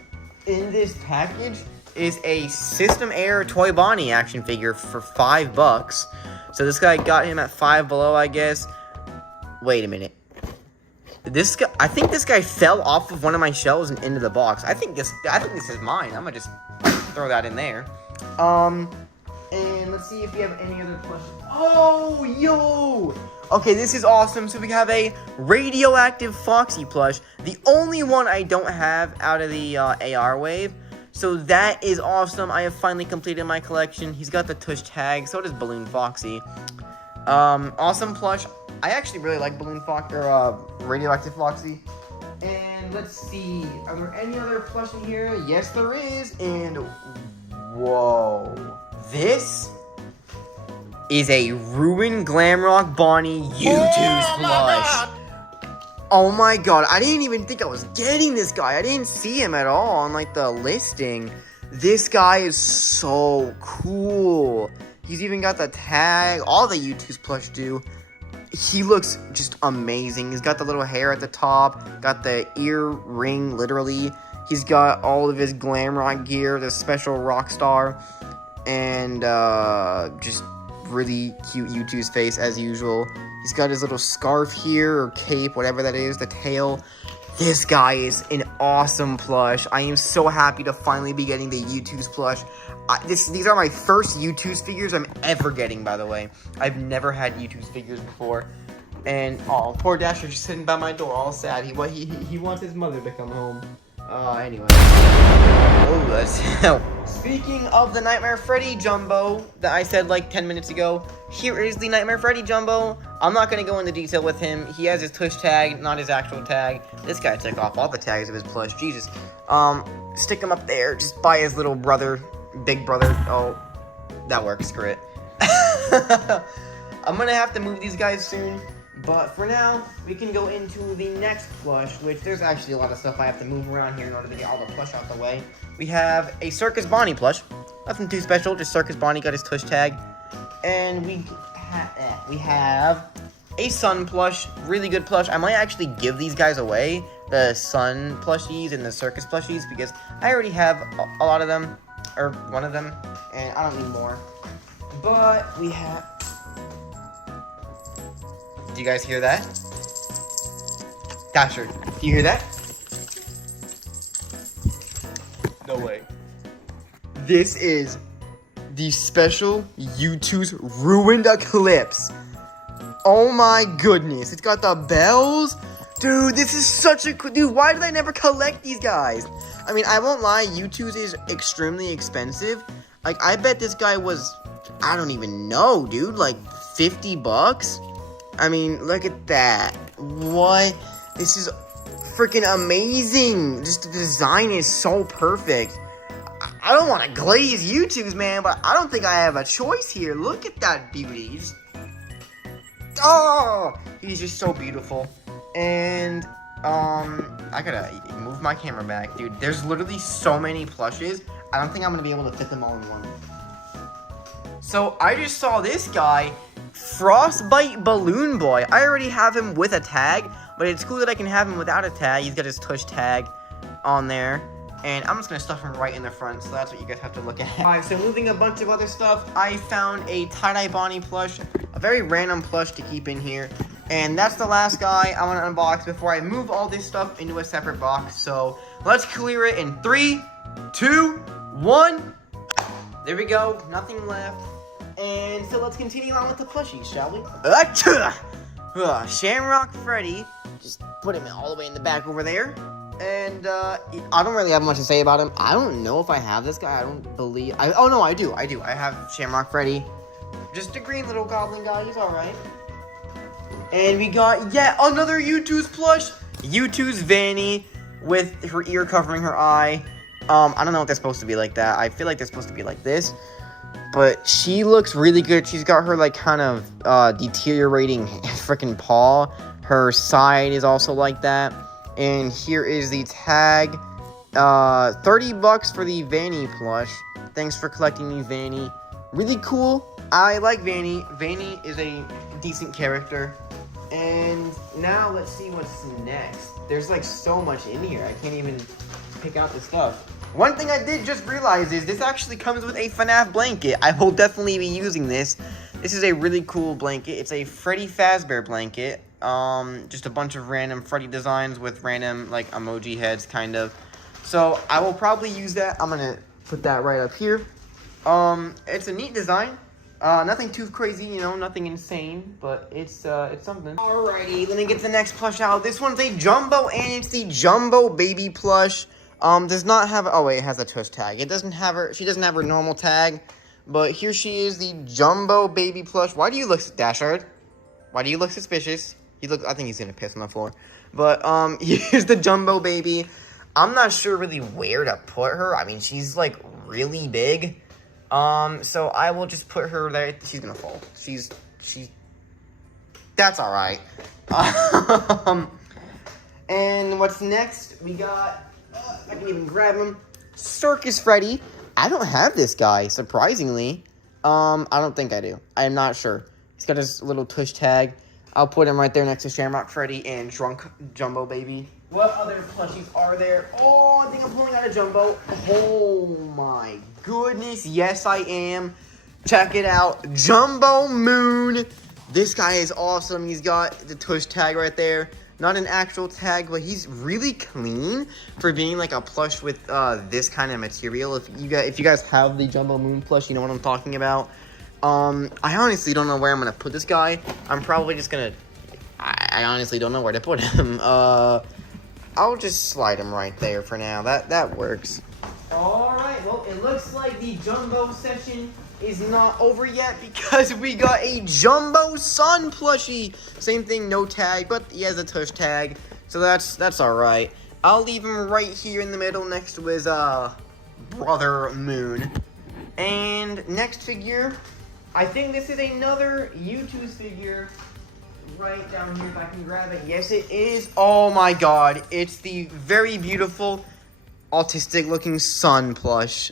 in this package is a System Air Toy Bonnie action figure for 5 bucks. So this guy got him at Five Below, I guess. Wait a minute. This guy, I think this guy fell off of one of my shelves and into the box. I think this is mine. I'm gonna just throw that in there. And let's see if we have any other plushes. Oh, yo! Okay, this is awesome. So we have a Radioactive Foxy plush. The only one I don't have out of the AR wave. So that is awesome. I have finally completed my collection. He's got the tush tag. So does Balloon Foxy. Awesome plush. I actually really like Balloon Foxy, or Radioactive Foxy. And let's see, are there any other plush in here? Yes, there is. And whoa, this is a Ruin Glamrock Bonnie Youtooz plush. Oh my god, I didn't even think I was getting this guy. I didn't see him at all on like the listing. This guy is so cool. He's even got the tag. All the Youtooz plush do. He looks just amazing. He's got the little hair at the top, got the ear ring, literally. He's got all of his glam rock gear, the special rock star, and just really cute Youtooz face as usual. He's got his little scarf here, or cape, whatever that is, the tail. This guy is an awesome plush. I am so happy to finally be getting the Youtooz plush. These are my first Youtooz figures I'm ever getting, by the way. I've never had Youtooz figures before. And, oh, poor Dasher just sitting by my door all sad. He wants his mother to come home. Anyway. Oh, that's hell. Speaking of the Nightmare Freddy Jumbo that I said like 10 minutes ago, here is the Nightmare Freddy Jumbo. I'm not going to go into detail with him. He has his tush tag, not his actual tag. This guy took off all the tags of his plush. Jesus. Stick him up there just by his little brother, big brother. Oh, that works. Screw it. I'm going to have to move these guys soon. But for now, we can go into the next plush, which there's actually a lot of stuff I have to move around here in order to get all the plush out the way. We have a Circus Bonnie plush. Nothing too special, just Circus Bonnie got his tush tag. And we have a Sun plush, really good plush. I might actually give these guys away, the Sun plushies and the Circus plushies, because I already have a lot of them, or one of them, and I don't need more. But we have... Do you guys hear that? Dasher, do you hear that? No way. This is the special Youtooz Ruined Eclipse. Oh my goodness, it's got the bells. Dude, this is such a cool... Dude, why did I never collect these guys? I mean, I won't lie, Youtooz is extremely expensive. Like, I bet this guy was... I don't even know, dude. Like, 50 bucks? I mean, look at that. What? This is freaking amazing. Just the design is so perfect. I don't want to glaze Youtooz, man, but I don't think I have a choice here. Look at that beauty. Oh, he's just so beautiful. And, I gotta move my camera back. Dude, there's literally so many plushes. I don't think I'm gonna be able to fit them all in one. So, I just saw this guy... Frostbite Balloon Boy. I already have him with a tag, but it's cool that I can have him without a tag. He's got his tush tag on there. And I'm just gonna stuff him right in the front, so that's what you guys have to look at. Alright, so moving a bunch of other stuff, I found a tie-dye Bonnie plush, a very random plush to keep in here. And that's the last guy I want to unbox before I move all this stuff into a separate box. So let's clear it in 3, 2, 1. There we go, nothing left. And so let's continue on with the plushies, shall we? Shamrock Freddy. Just put him all the way in the back over there. And I don't really have much to say about him. I don't know if I have this guy. I don't believe. Oh no, I do. I have Shamrock Freddy. Just a green little goblin guy. He's all right. And we got yet another Youtooz plush. Youtooz Vanny with her ear covering her eye. I don't know if they're supposed to be like that. I feel like they're supposed to be like this. But she looks really good. She's got her like kind of deteriorating freaking paw. Her side is also like that. And here is the tag. $30 for the Vanny plush. Thanks for collecting me, Vanny. Really cool. I like Vanny. Vanny is a decent character. And now let's see what's next. There's like so much in here. I can't even pick out the stuff. One thing I did just realize is this actually comes with a FnaF blanket. I will definitely be using this. This is a really cool blanket. It's a Freddy Fazbear blanket. Just a bunch of random Freddy designs with random like emoji heads kind of. So I will probably use that. I'm gonna put that right up here. It's a neat design. Nothing too crazy, you know, nothing insane, but it's something. Alrighty, let me get the next plush out. This one's a jumbo, and it's the Jumbo Baby plush. Does not have, oh wait, it has a tush tag. It doesn't have her, she doesn't have her normal tag, but here she is, the Jumbo Baby plush. Why do you look, Dashard? Why do you look suspicious? I think he's gonna piss on the floor. But, here's the Jumbo Baby. I'm not sure really where to put her. I mean, she's like really big. So I will just put her there. She's gonna fall. That's alright. And what's next? We got, I can even grab him. Circus Freddy. I don't have this guy, surprisingly. I don't think I do. I am not sure. He's got his little tush tag. I'll put him right there next to Shamrock Freddy and Drunk Jumbo Baby. What other plushies are there? Oh, I think I'm pulling out a Jumbo. Oh my goodness, yes I am. Check it out, Jumbo Moon. This guy is awesome. He's got the tush tag right there. Not an actual tag, but he's really clean for being like a plush with this kind of material. If you guys have the Jumbo Moon plush, you know what I'm talking about. I honestly don't know where I'm gonna put this guy. I'm probably just gonna. I honestly don't know where to put him. I'll just slide him right there for now. That works. Alright, well, it looks like the Jumbo session is not over yet because we got a Jumbo Sun plushie. Same thing, no tag, but he has a tush tag. So that's alright. I'll leave him right here in the middle next to his brother Moon. And next figure, I think this is another Youtooz figure. Right down here if I can grab it. Yes, it is. Oh my god. It's the very beautiful autistic looking Sun plush.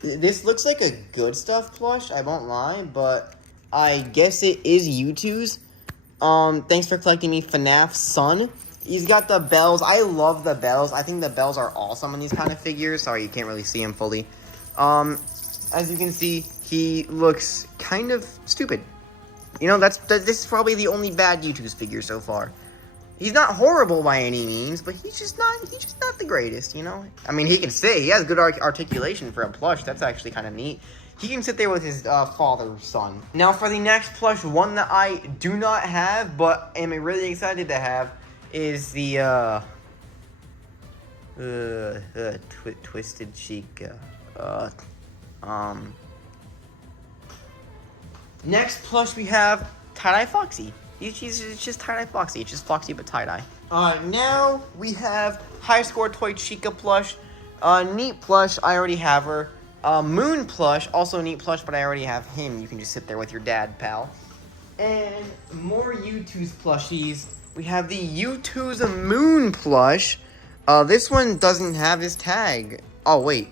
This looks like a good stuff plush, I won't lie, but I guess it is Youtooz. Thanks for collecting me, FnaF Sun. He's got the bells. I love the bells. I think the bells are awesome on these kind of figures. Sorry, you can't really see him fully. As you can see, he looks kind of stupid. You know, this is probably the only bad Youtooz figure so far. He's not horrible by any means, but he's just not the greatest, you know? I mean, he can sit. He has good articulation for a plush. That's actually kind of neat. He can sit there with his father's son. Now, for the next plush, one that I do not have, but am really excited to have, is the, Twisted Chica. Next plush we have Tie-Dye Foxy. It's just Tie-Dye Foxy. It's just Foxy but tie-dye. Now we have High Score Toy Chica plush. Neat plush. I already have her. Moon plush. Also neat plush, but I already have him. You can just sit there with your dad, pal. And more Youtooz plushies. We have the Youtooz Moon plush. This one doesn't have his tag. Oh, wait.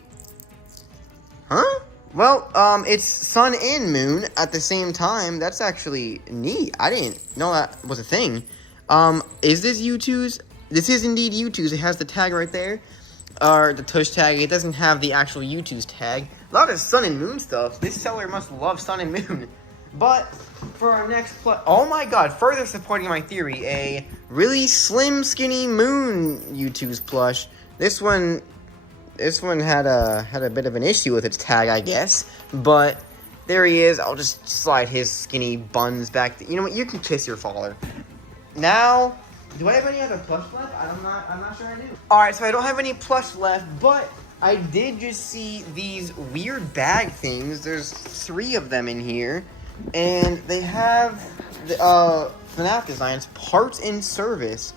Huh? Well, it's Sun and Moon at the same time. That's actually neat. I didn't know that was a thing. Is this Youtooz? This is indeed Youtooz. It has the tag right there. or the tush tag. It doesn't have the actual Youtooz tag. A lot of sun and moon stuff. This seller must love sun and moon. But for our next oh my god, further supporting my theory, a really slim, skinny moon Youtooz plush. This one had a bit of an issue with its tag, I guess. But there he is. I'll just slide his skinny buns back. You know what? You can kiss your father. Now, do I have any other plush left? I'm not sure I do. Alright, so I don't have any plush left, but I did just see these weird bag things. There's 3 of them in here. And they have the FnaF designs, parts in service.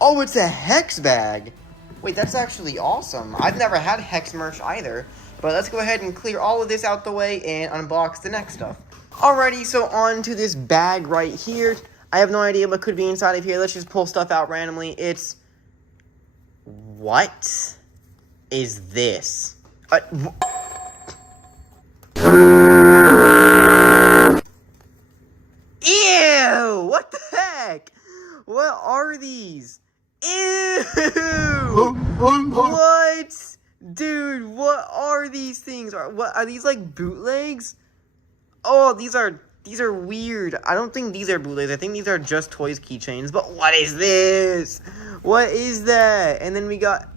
Oh, it's a Hex bag. Wait, that's actually awesome. I've never had Hex merch either. But let's go ahead and clear all of this out the way and unbox the next stuff. Alrighty, so on to this bag right here. I have no idea what could be inside of here. Let's just pull stuff out randomly. What is this? Ew! What the heck? What are these? Ew! What? Dude, what are these things? What are these, like bootlegs? Oh, these are weird. I don't think these are bootlegs. I think these are just toys keychains. But what is this? What is that? And then we got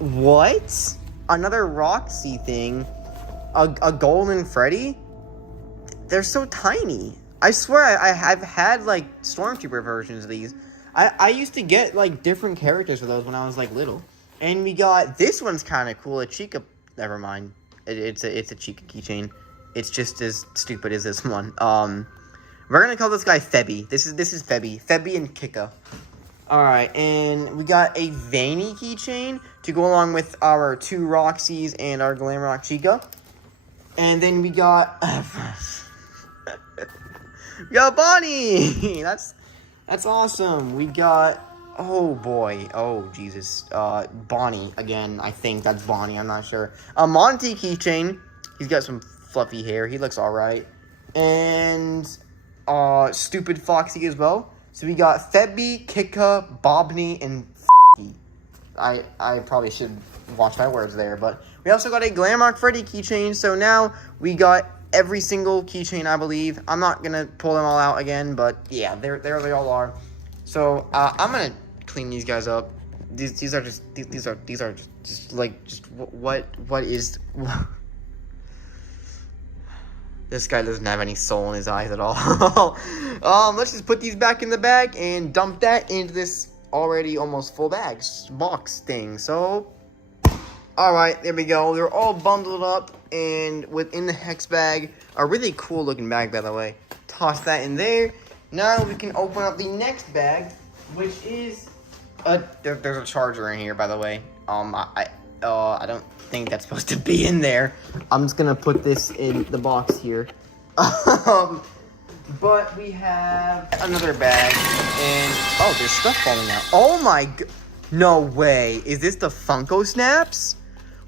what? Another Roxy thing. A golden Freddy? They're so tiny. I swear I've had like Stormtrooper versions of these. I used to get like different characters for those when I was like little. And we got this one's kind of cool. A Chica. Never mind. It's a Chica keychain. It's just as stupid as this one. We're gonna call this guy Febby. This is Febby. Febby and Kika. Alright, and we got a Veiny keychain to go along with our 2 Roxys and our Glamrock Chica. And then we got we got Bonnie. That's awesome. We got, oh boy, oh Jesus, Bonnie again. I think that's Bonnie. I'm not sure. A Monty keychain. He's got some fluffy hair. He looks all right. And Stupid Foxy as well. So we got Febby, Kika, Bobney, and I probably should watch my words there, but we also got a Glamrock Freddy keychain. So now we got every single keychain, I believe. I'm not gonna pull them all out again, but yeah, there they all are. So I'm gonna clean these guys up. These are just what is this guy doesn't have any soul in his eyes at all. Let's just put these back in the bag and dump that into this already almost full box thing. So alright, there we go. They're all bundled up and within the Hex bag. A really cool looking bag, by the way. Toss that in there. Now we can open up the next bag, which is there's a charger in here, by the way. I don't think that's supposed to be in there. I'm just gonna put this in the box here. But we have another bag, and oh, there's stuff falling out. Oh my god, no way! Is this the Funko Snaps?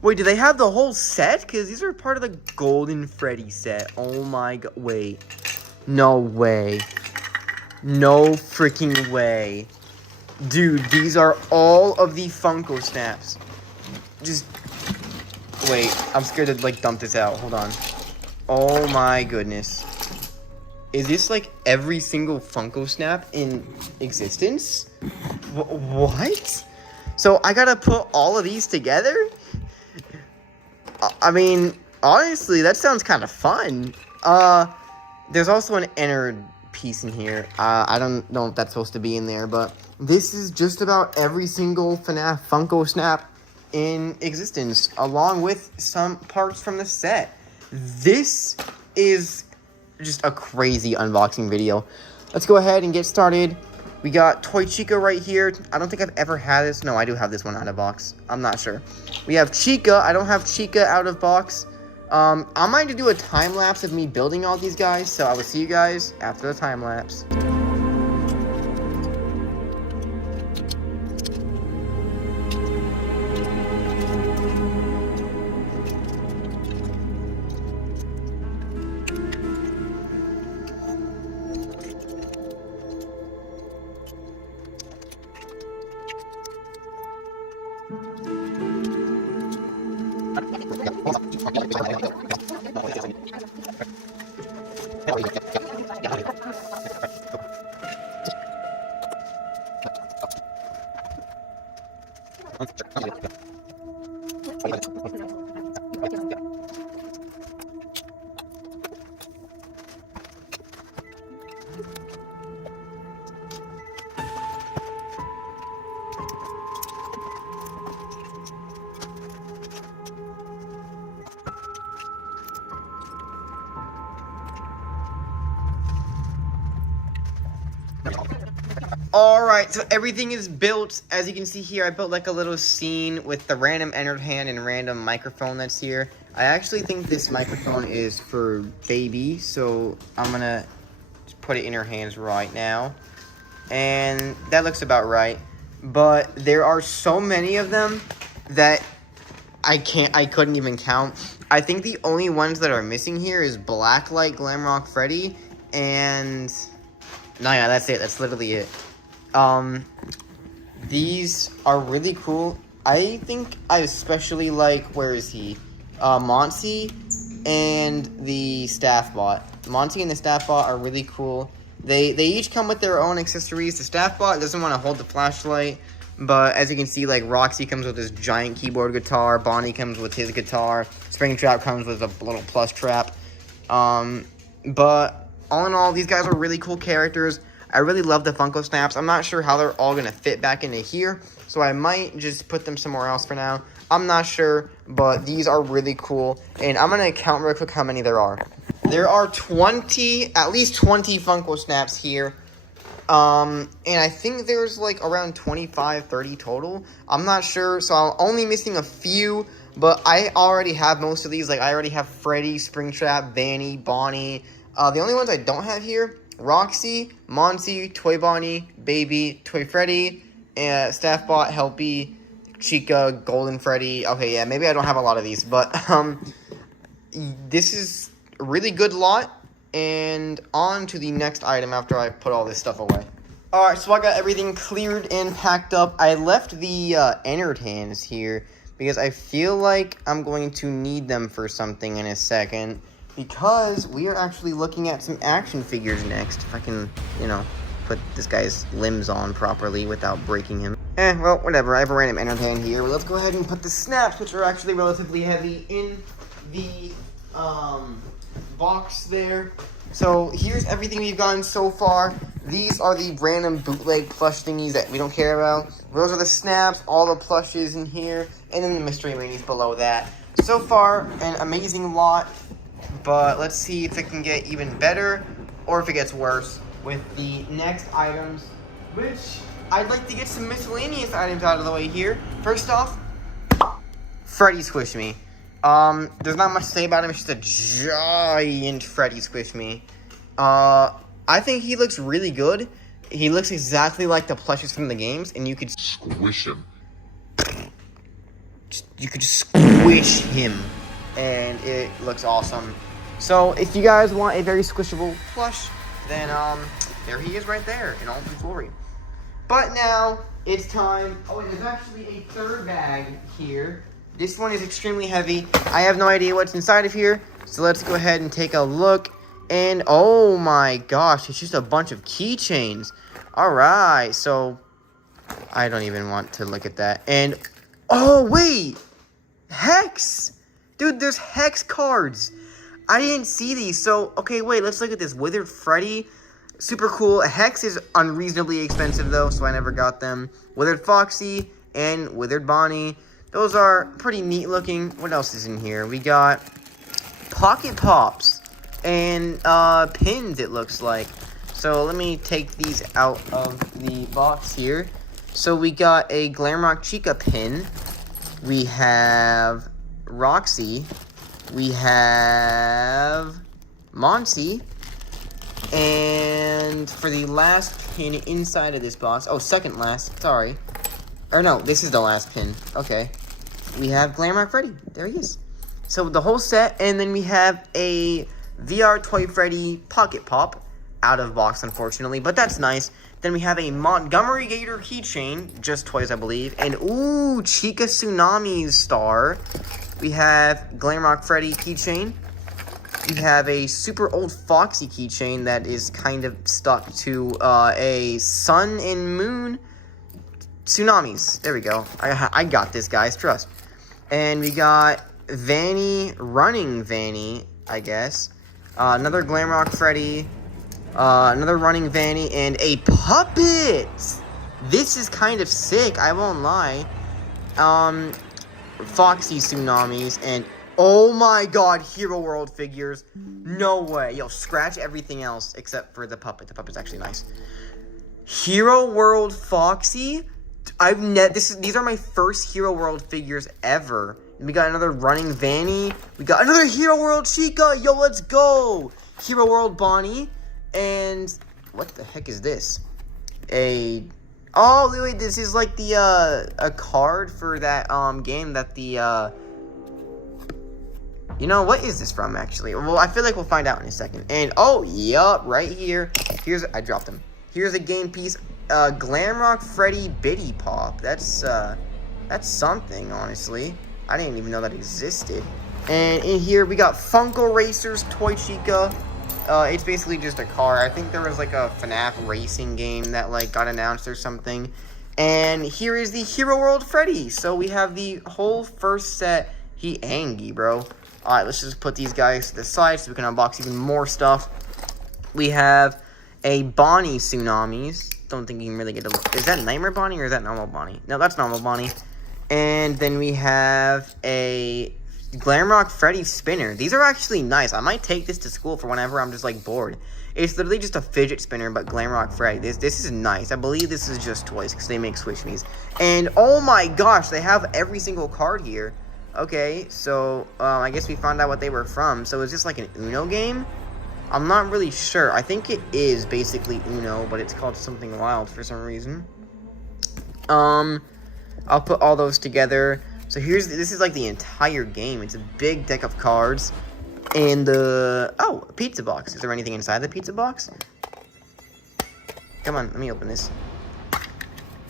Wait, do they have the whole set? Because these are part of the Golden Freddy set. Oh my god, wait. No way. No freaking way. Dude, these are all of the Funko Snaps. Just wait, I'm scared to like dump this out. Hold on. Oh my goodness. Is this like every single Funko Snap in existence? What? So I gotta put all of these together? I mean, honestly, that sounds kind of fun. There's also an inner piece in here. I don't know if that's supposed to be in there, but this is just about every single FNAF Funko Snap in existence, along with some parts from the set. This is just a crazy unboxing video. Let's go ahead and get started. We got Toy Chica right here. I don't think I've ever had this. No, I do have this one out of box. I'm not sure. We have Chica. I don't have Chica out of box. I'm going to do a time lapse of me building all these guys, so I will see you guys after the time lapse. Alright, so everything is built. As you can see here, I built like a little scene with the random entered hand and random microphone that's here. I actually think this microphone is for baby, so I'm gonna just put it in her hands right now. And that looks about right. But there are so many of them that I couldn't even count. I think the only ones that are missing here is Blacklight Glamrock Freddy and... No, yeah, that's it. That's literally it. These are really cool. I think I especially like, where is he? Monty and the Staff Bot. Monty and the Staff Bot are really cool. They each come with their own accessories. The Staff Bot doesn't want to hold the flashlight, but as you can see, like, Roxy comes with his giant keyboard guitar. Bonnie comes with his guitar. Springtrap comes with a little plush trap. But all in all, these guys are really cool characters. I really love the Funko Snaps. I'm not sure how they're all going to fit back into here, so I might just put them somewhere else for now. I'm not sure, but these are really cool. And I'm going to count real quick how many there are. There are at least 20 Funko Snaps here. And I think there's like around 25, 30 total. I'm not sure, so I'm only missing a few, but I already have most of these. Like, I already have Freddy, Springtrap, Vanny, Bonnie. The only ones I don't have here, Roxy, Monty, Toy Bonnie, Baby, Toy Freddy, Staff Bot, Helpy, Chica, Golden Freddy. Okay, yeah, maybe I don't have a lot of these, but this is a really good lot. And on to the next item after I put all this stuff away. Alright, so I got everything cleared and packed up. I left the entered hands here because I feel like I'm going to need them for something in a second. Because we are actually looking at some action figures next. If I can, you know, put this guy's limbs on properly without breaking him. Well, whatever. I have a random entered hand here. But let's go ahead and put the snaps, which are actually relatively heavy, in the box there. So here's everything we've gotten so far. These are the random bootleg plush thingies that we don't care about. Those are the snaps, all the plushes in here, and then the mystery minis below that. So far, an amazing lot. But let's see if it can get even better or if it gets worse with the next items, which I'd like to get some miscellaneous items out of the way here. First off, Freddy Squish Me. There's not much to say about him. It's just a giant Freddy Squish Me. I think he looks really good. He looks exactly like the plushes from the games, and you could squish him. You could just squish him, and it looks awesome. So if you guys want a very squishable plush, then there he is right there in all his glory. But now it's time. Oh, and there's actually a third bag here. This one is extremely heavy. I have no idea what's inside of here, so let's go ahead and take a look. And oh my gosh, it's just a bunch of keychains. Alright, so I don't even want to look at that. And oh wait, Hex! Dude, there's Hex cards. I didn't see these. So, okay, wait, let's look at this. Withered Freddy, super cool. Hex is unreasonably expensive though, so I never got them. Withered Foxy and Withered Bonnie. Those are pretty neat looking. What else is in here? We got Pocket Pops and pins, it looks like. So let me take these out of the box here. So we got a Glamrock Chica pin. We have Roxy. We have Monty. And for the last pin inside of this box, oh, second last, sorry. Or no, this is the last pin. Okay. We have Glamrock Freddy. There he is. So the whole set, and then we have a VR Toy Freddy Pocket Pop. out of box, unfortunately, but that's nice. Then we have a Montgomery Gator keychain, just toys, I believe. And, ooh, Chica Tsunami's star. We have Glamrock Freddy keychain. We have a super old Foxy keychain that is kind of stuck to a sun and moon tsunamis. There we go. I got this, guys. Trust. And we got Vanny, running Vanny, I guess. Another Glamrock Freddy. Another running Vanny. And a puppet! This is kind of sick, I won't lie. Foxy tsunamis. And, oh my god, Hero World figures. No way. Yo, scratch everything else except for the puppet. The puppet's actually nice. Hero World Foxy? These are my first Hero World figures ever. We got another running Vanny. We got another Hero World Chica. Yo, let's go. Hero World Bonnie. And what the heck is this? Oh, wait, this is like the a card for that game that the you know, what is this from actually? Well, I feel like we'll find out in a second. And oh, yup, right here. I dropped them. Here's a game piece. Glamrock Freddy Biddy Pop. That's something, honestly. I didn't even know that existed. And in here we got Funko Racers Toy Chica. It's basically just a car. I think there was like a FnaF racing game that like got announced or something. And here is the Hero World Freddy. So we have the whole first set. He angry, bro. Alright, let's just put these guys to the side so we can unbox even more stuff. We have a Bonnie Tsunamis. Don't think you can really get a... Is that Nightmare Bonnie or is that normal Bonnie? No, that's normal Bonnie. And then we have a Glamrock Freddy spinner. These are actually nice. I might take this to school for whenever I'm just like bored. It's literally just a fidget spinner, but Glamrock Freddy. This is nice. I believe this is just toys because they make Switch Me's. And oh my gosh, they have every single card here. Okay, so I guess we found out what they were from. So is this like an Uno game? I'm not really sure. I think it is basically Uno, but it's called something wild for some reason. I'll put all those together. So this is like the entire game. It's a big deck of cards. And oh, a pizza box. Is there anything inside the pizza box? Come on, let me open this.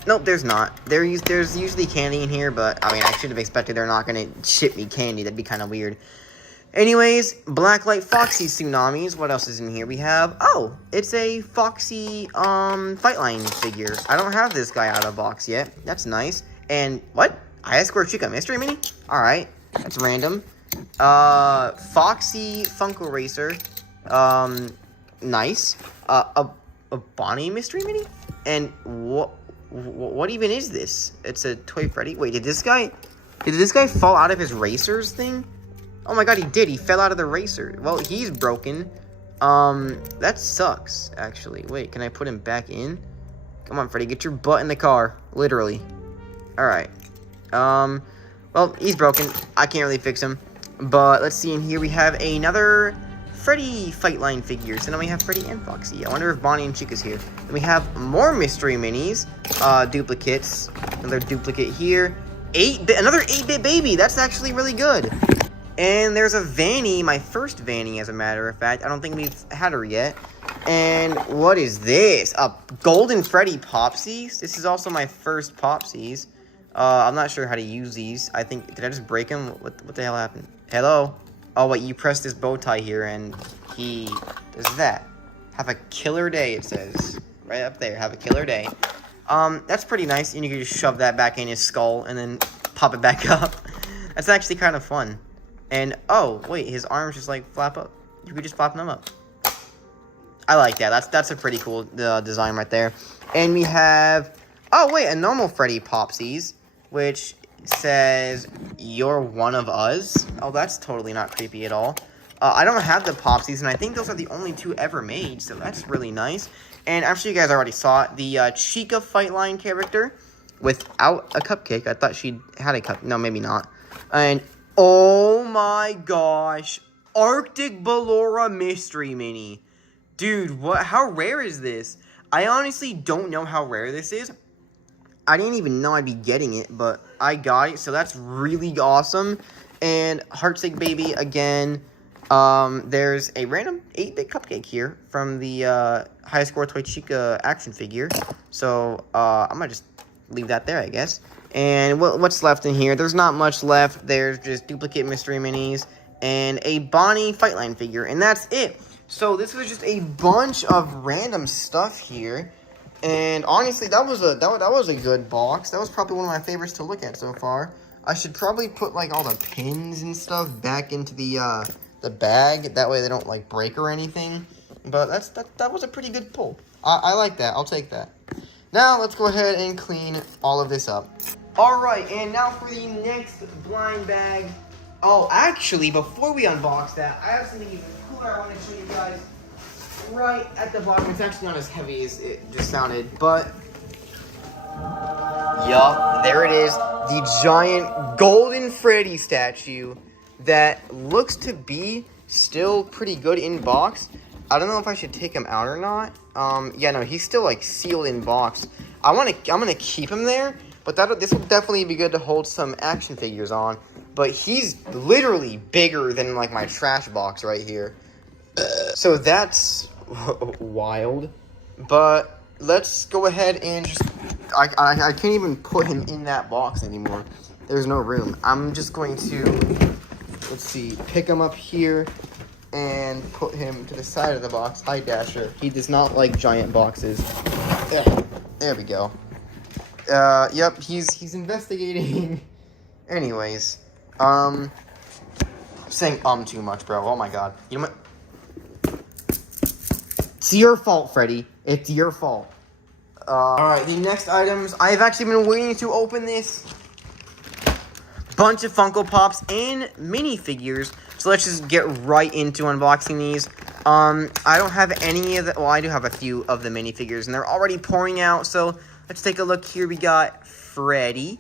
Nope, there's not. There's usually candy in here, but I mean, I should have expected they're not gonna ship me candy. That'd be kind of weird. Anyways, Blacklight Foxy Tsunamis. What else is in here? We have, oh, it's a Foxy Fightline figure. I don't have this guy out of box yet. That's nice. And what? I-Square Chica Mystery Mini? Alright, that's random. Foxy Funko Racer. Nice. A Bonnie Mystery Mini? And what even is this? It's a Toy Freddy. Wait, did this guy fall out of his racers thing? Oh my god, he did. He fell out of the racer. Well, he's broken. That sucks, actually. Wait, can I put him back in? Come on, Freddy, get your butt in the car. Literally. Alright. Well, he's broken. I can't really fix him. But let's see, in here we have another Freddy Fightline figure. So now we have Freddy and Foxy. I wonder if Bonnie and Chica's here. Then we have more mystery minis. Duplicates. Another duplicate here. Another 8-bit baby. That's actually really good. And there's a Vanny, my first Vanny, as a matter of fact. I don't think we've had her yet. And what is this? A Golden Freddy Popsies. This is also my first Popsies. I'm not sure how to use these. I think, did I just break him? What the hell happened? Hello? Oh, wait, you press this bow tie here, and he does that. Have a killer day, it says. Right up there, have a killer day. That's pretty nice, and you can just shove that back in his skull, and then pop it back up. That's actually kind of fun. And, oh, wait, his arms just, like, flap up. You could just flap them up. I like that. That's a pretty cool design right there. And we have, oh, wait, a normal Freddy Popsies, which says, "You're one of us." Oh, that's totally not creepy at all. I don't have the Popsies, and I think those are the only two ever made, so that's really nice. And I'm sure you guys already saw it, the Chica Fightline character without a cupcake. I thought she had a cup. No, maybe not. And, oh my gosh, Arctic Ballora Mystery Mini. Dude, how rare is this? I honestly don't know how rare this is. I didn't even know I'd be getting it, but I got it, so that's really awesome. And Heartsick Baby again. There's a random 8-bit cupcake here from the High Score Toy Chica action figure. So, I'm gonna just leave that there, I guess. And what's left in here? There's not much left. There's just duplicate mystery minis and a Bonnie Fightline figure, and that's it. So this was just a bunch of random stuff here. And honestly, that was a good box. That was probably one of my favorites to look at so far. I should probably put like all the pins and stuff back into the bag. That way they don't like break or anything. But that was a pretty good pull. I like that. I'll take that. Now let's go ahead and clean all of this up. Alright, and now for the next blind bag. Oh, actually, before we unbox that, I have something even cooler I want to show you guys right at the bottom. It's actually not as heavy as it just sounded, but yup, there it is. The giant golden Freddy statue that looks to be still pretty good in box. I don't know if I should take him out or not. Yeah, no, he's still like sealed in box. I'm gonna keep him there, but this will definitely be good to hold some action figures on. But he's literally bigger than like my trash box right here. So that's wild. But let's go ahead and just I can't even put him in that box anymore. There's no room. I'm just going to, let's see, pick him up here and put him to the side of the box. Hi, Dasher. He does not like giant boxes. There we go. Yep, he's investigating. Anyways, I'm saying too much, bro. Oh my god. You know what? It's your fault, Freddy. It's your fault. Alright, the next items. I've actually been waiting to open this. Bunch of Funko Pops and minifigures. So let's just get right into unboxing these. I don't have any of the... Well, I do have a few of the minifigures, and they're already pouring out. So let's take a look here. We got Freddy.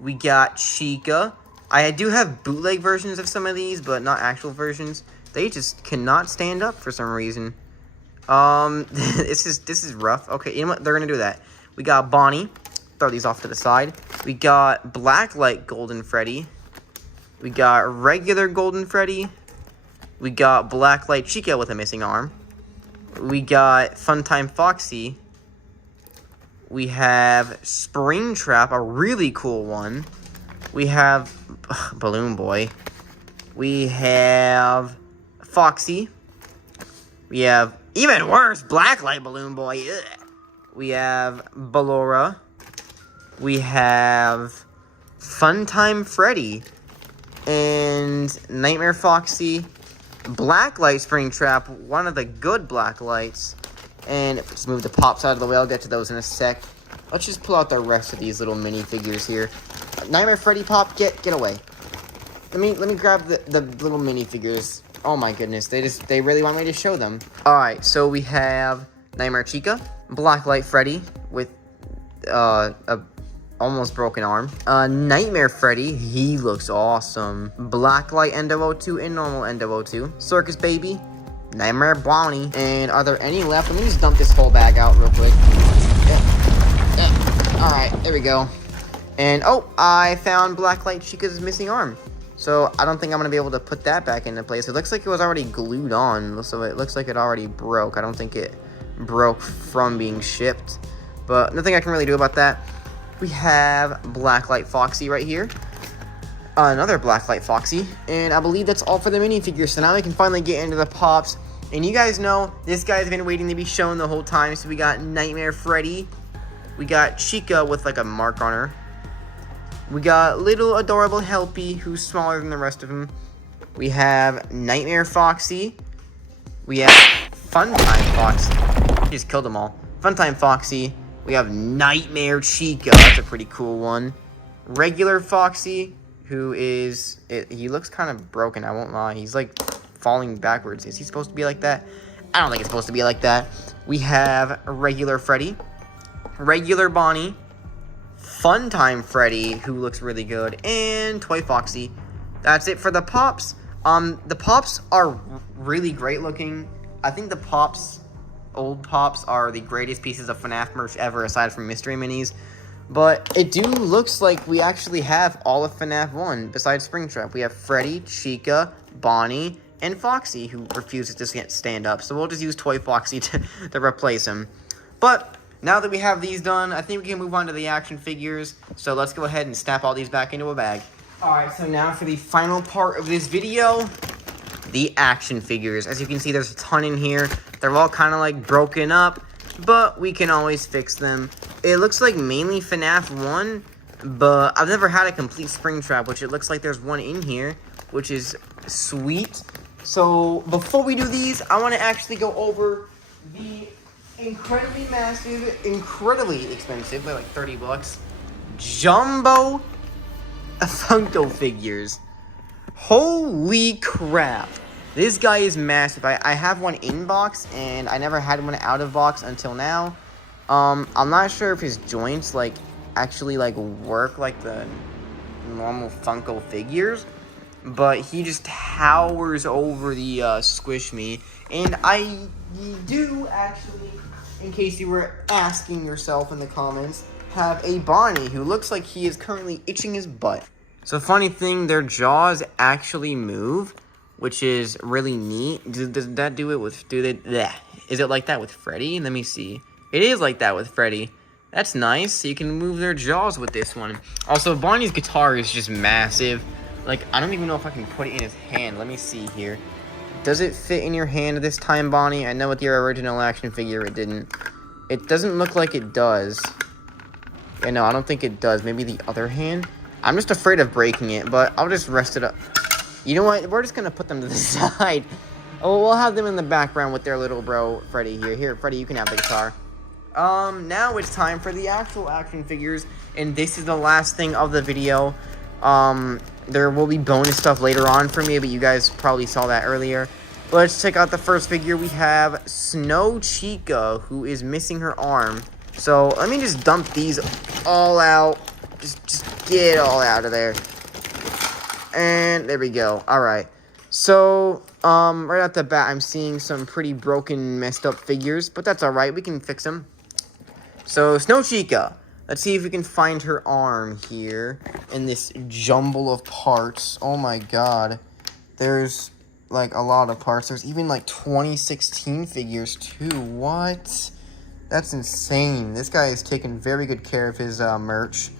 We got Chica. I do have bootleg versions of some of these, but not actual versions. They just cannot stand up for some reason. This is rough. Okay, you know what? They're gonna do that. We got Bonnie. Throw these off to the side. We got Blacklight Golden Freddy. We got regular Golden Freddy. We got Blacklight Chica with a missing arm. We got Funtime Foxy. We have Springtrap, a really cool one. We have Balloon Boy. We have Foxy. We have, even worse, Blacklight Balloon Boy. Ugh. We have Ballora. We have Funtime Freddy. And Nightmare Foxy. Blacklight Springtrap, one of the good Blacklights. And let's move the pops out of the way. I'll get to those in a sec. Let's just pull out the rest of these little minifigures here. Nightmare Freddy pop, get away. Let me grab the little minifigures. Oh my goodness, they really want me to show them. Alright, so we have Nightmare Chica, Blacklight Freddy with a almost broken arm. Nightmare Freddy, he looks awesome. Blacklight Endo-02 and normal Endo-02. Circus Baby, Nightmare Brownie. And are there any left? Let me just dump this whole bag out real quick. Alright, there we go. And, oh, I found Blacklight Chica's missing arm. So, I don't think I'm going to be able to put that back into place. It looks like it was already glued on, so it looks like it already broke. I don't think it broke from being shipped. But nothing I can really do about that. We have Blacklight Foxy right here. Another Blacklight Foxy. And I believe that's all for the minifigures. So now we can finally get into the pops. And you guys know, this guy's been waiting to be shown the whole time. So we got Nightmare Freddy. We got Chica with like a mark on her. We got little adorable Helpy, who's smaller than the rest of them. We have Nightmare Foxy. We have Funtime Foxy. Just killed them all. Funtime Foxy. We have Nightmare Chica. That's a pretty cool one. Regular Foxy, who is... he looks kind of broken, I won't lie. He's like falling backwards. Is he supposed to be like that? I don't think it's supposed to be like that. We have Regular Freddy. Regular Bonnie. Funtime Freddy, who looks really good, and Toy Foxy. That's it for the pops. The pops are really great looking. I think the pops, old pops, are the greatest pieces of FNAF merch ever, aside from mystery minis. But it looks like we actually have all of FNAF 1, besides Springtrap. We have Freddy, Chica, Bonnie, and Foxy, who refuses to stand up. So we'll just use Toy Foxy to replace him. But now that we have these done, I think we can move on to the action figures. So let's go ahead and snap all these back into a bag. Alright, so now for the final part of this video, the action figures. As you can see, there's a ton in here. They're all kind of like broken up, but we can always fix them. It looks like mainly FNAF 1, but I've never had a complete Springtrap, which it looks like there's one in here, which is sweet. So before we do these, I want to actually go over the incredibly massive, incredibly expensive, they're like 30 bucks, jumbo Funko figures. Holy crap. This guy is massive. I have one in box, and I never had one out of box until now. I'm not sure if his joints, like, actually, like, work like the normal Funko figures, but he just towers over the Squish Me. And I do actually, in case you were asking yourself in the comments, have a Bonnie who looks like he is currently itching his butt. So funny thing, their jaws actually move, which is really neat. Does that do it with, is it like that with Freddy? Let me see. It is like that with Freddy. That's nice. So you can move their jaws with this one. Also, Bonnie's guitar is just massive. Like, I don't even know if I can put it in his hand. Let me see here. Does it fit in your hand this time, Bonnie? I know with your original action figure it didn't. It doesn't look like it does. Yeah, no, I don't think it does. Maybe the other hand? I'm just afraid of breaking it, but I'll just rest it up. You know what? We're just going to put them to the side. Oh, we'll have them in the background with their little bro, Freddy, here. Here, Freddy, you can have the guitar. Now it's time for the actual action figures, and this is the last thing of the video. There will be bonus stuff later on for me, but you guys probably saw that earlier. But let's check out the first figure. We have Snow Chica, who is missing her arm. So let me just dump these all out. Just get it all out of there. And there we go. Alright. So, right off the bat, I'm seeing some pretty broken, messed up figures. But that's alright. We can fix them. So, Snow Chica. Let's see if we can find her arm here in this jumble of parts. Oh my god. There's, like, a lot of parts. There's even, like, 2016 figures, too. What? That's insane. This guy is taking very good care of his merch.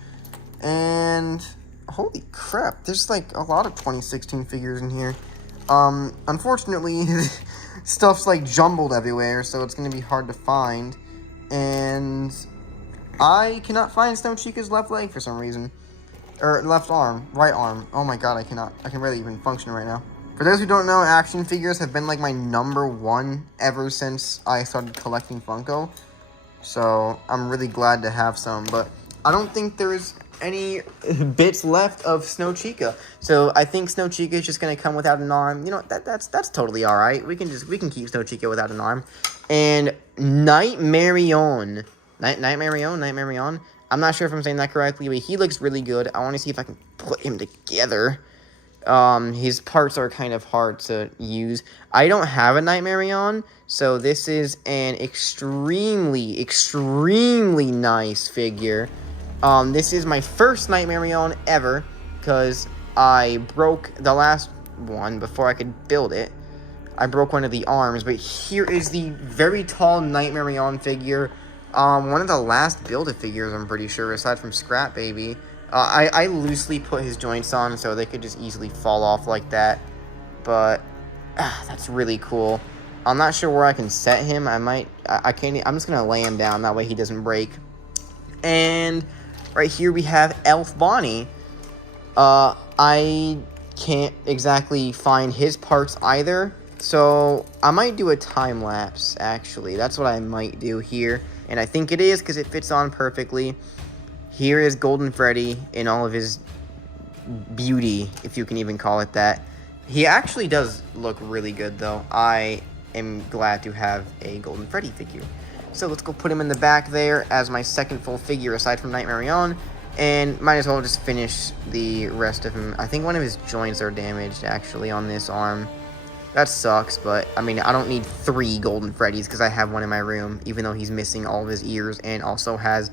And holy crap, there's like a lot of 2016 figures in here. Unfortunately, stuff's like jumbled everywhere, so it's going to be hard to find. And I cannot find Snow Chica's left leg for some reason. Or left arm, right arm. Oh my god, I cannot. I can barely even function right now. For those who don't know, action figures have been like my #1 ever since I started collecting Funko. So I'm really glad to have some, but I don't think there's any bits left of Snow Chica. So I think Snow Chica is just gonna come without an arm. You know, that's totally alright. We can keep Snow Chica without an arm. And Nightmarion. Nightmarion. I'm not sure if I'm saying that correctly, but he looks really good. I want to see if I can put him together. His parts are kind of hard to use. I don't have a Nightmarion, so this is an extremely, extremely nice figure. This is my first Nightmarion ever, because I broke the last one before I could build it. I broke one of the arms, but here is the very tall Nightmarion figure. One of the last build-it figures, I'm pretty sure, aside from Scrap Baby. I loosely put his joints on so they could just easily fall off like that. But, that's really cool. I'm not sure where I can set him. I can't, I'm just going to lay him down, that way he doesn't break. And right here we have Elf Bonnie. I can't exactly find his parts either. So, I might do a time-lapse, actually. That's what I might do here. And I think it is, because it fits on perfectly. Here is Golden Freddy in all of his beauty, if you can even call it that. He actually does look really good, though. I am glad to have a Golden Freddy figure. So let's go put him in the back there as my second full figure, aside from Nightmarion. And might as well just finish the rest of him. I think one of his joints are damaged, actually, on this arm. That sucks, but, I mean, I don't need 3 Golden Freddys, because I have one in my room, even though he's missing all of his ears and also has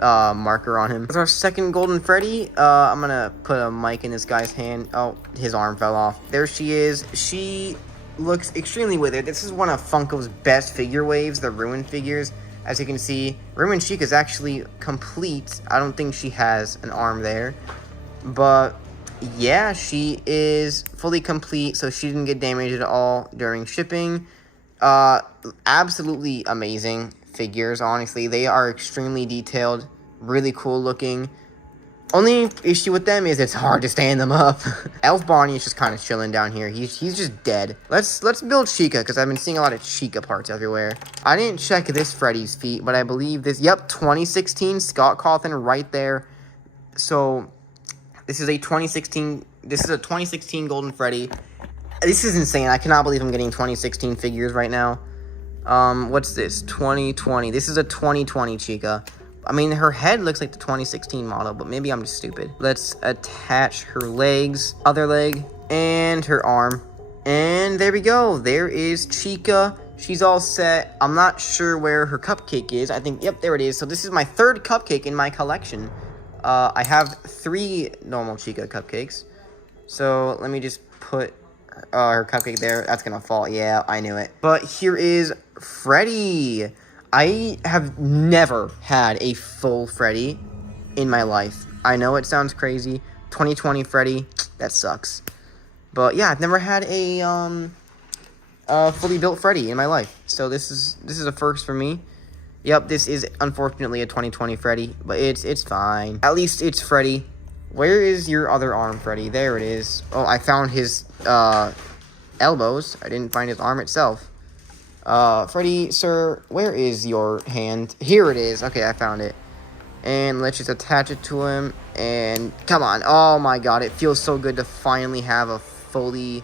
marker on him. That's our second Golden Freddy. I'm gonna put a mic in this guy's hand. Oh, his arm fell off. There she is. She looks extremely withered. This is one of Funko's best figure waves, the Ruin figures. As you can see, Ruin Chica is actually complete. I don't think she has an arm there. But yeah, she is fully complete, so she didn't get damaged at all during shipping. Absolutely amazing figures, honestly. They are extremely detailed, really cool looking. Only issue with them is it's hard to stand them up. Elf Bonnie is just kind of chilling down here. He's just dead. Let's build Chica, because I've been seeing a lot of Chica parts everywhere. I didn't check this Freddy's feet, but I believe this, yep, 2016 Scott Cawthon right there. So this is a 2016 Golden Freddy. This is insane. I cannot believe I'm getting 2016 figures right now. What's this? 2020. This is a 2020 Chica. I mean, her head looks like the 2016 model, but maybe I'm just stupid. Let's attach her legs, other leg, and her arm. And there we go. There is Chica. She's all set. I'm not sure where her cupcake is. I think, yep, there it is. So this is my third cupcake in my collection. I have 3 normal Chica cupcakes. So let me just put her cupcake there. That's gonna fall. Yeah, I knew it. But here is Freddy. I have never had a full Freddy in my life. I know it sounds crazy. 2020 Freddy, that sucks. But yeah, I've never had a fully built Freddy in my life. So this is a first for me. Yep, this is unfortunately a 2020 Freddy, but it's fine. At least it's Freddy. Where is your other arm, Freddy? There it is. Oh, I found his elbows. I didn't find his arm itself. Freddy, sir, where is your hand? Here it is. Okay, I found it. And let's just attach it to him. And come on. Oh my god, it feels so good to finally have a fully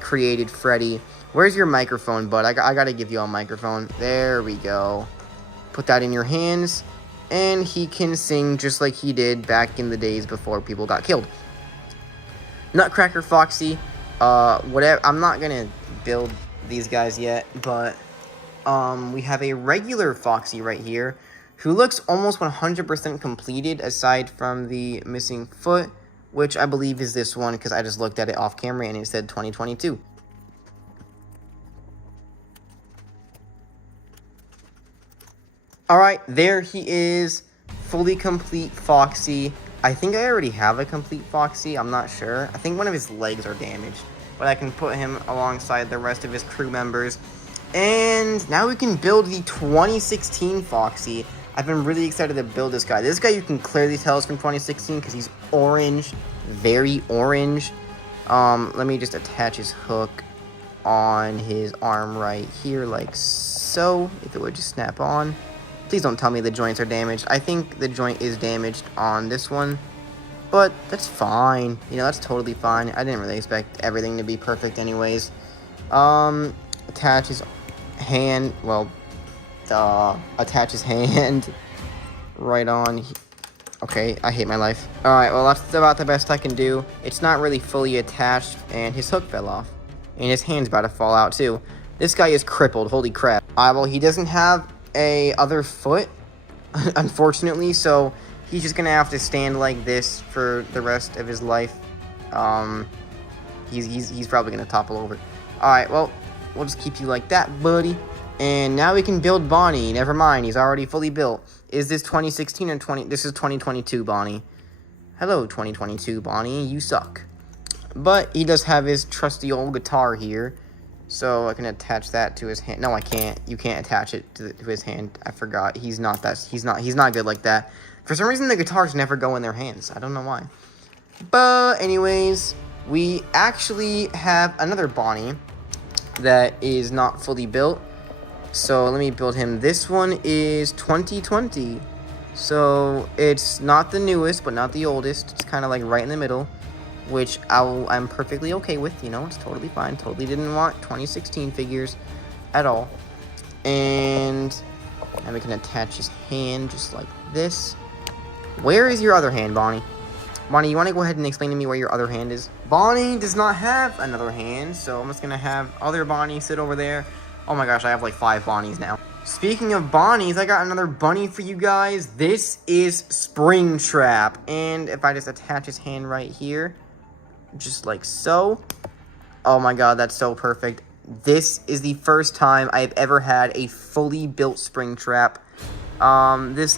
created Freddy. Where's your microphone, bud? I gotta give you a microphone. There we go. Put that in your hands. And he can sing just like he did back in the days before people got killed. Nutcracker Foxy. Whatever. I'm not gonna build these guys yet, but we have a regular Foxy right here who looks almost 100% completed aside from the missing foot, which I believe is this one because I just looked at it off camera and it said 2022. Alright, there he is, fully complete Foxy. I think I already have a complete Foxy, I'm not sure. I think one of his legs are damaged, but I can put him alongside the rest of his crew members. And now we can build the 2016 Foxy. I've been really excited to build this guy. This guy you can clearly tell is from 2016 because he's orange, very orange. Let me just attach his hook on his arm right here like so, if it would just snap on. Please don't tell me the joints are damaged. I think the joint is damaged on this one, but that's fine. You know, that's totally fine. I didn't really expect everything to be perfect anyways. Attach his hand, well, attach his hand right on. Okay, I hate my life. Alright, well, that's about the best I can do. It's not really fully attached, and his hook fell off. And his hand's about to fall out, too. This guy is crippled, holy crap. Well, he doesn't have a other foot, unfortunately, so he's just gonna have to stand like this for the rest of his life. He's probably gonna topple over. Alright, well, we'll just keep you like that, buddy. And now we can build Bonnie. Never mind, he's already fully built. Is this 2016 or 20? This is 2022 Bonnie. Hello, 2022 Bonnie, you suck. But he does have his trusty old guitar here, so I can attach that to his hand. No, I can't. You can't attach it to his hand. I forgot. He's not good like that. For some reason, the guitars never go in their hands. I don't know why. But anyways, we actually have another Bonnie that is not fully built. So let me build him. This one is 2020. So it's not the newest, but not the oldest. It's kind of like right in the middle, which I'm perfectly okay with. You know, it's totally fine. Totally didn't want 2016 figures at all. And we can attach his hand just like this. Where is your other hand, Bonnie? Bonnie, you want to go ahead and explain to me where your other hand is? Bonnie does not have another hand, so I'm just going to have other Bonnie sit over there. Oh my gosh, I have like 5 Bonnies now. Speaking of Bonnies, I got another bunny for you guys. This is Springtrap. And if I just attach his hand right here, just like so. Oh my god, that's so perfect. This is the first time I've ever had a fully built Springtrap. This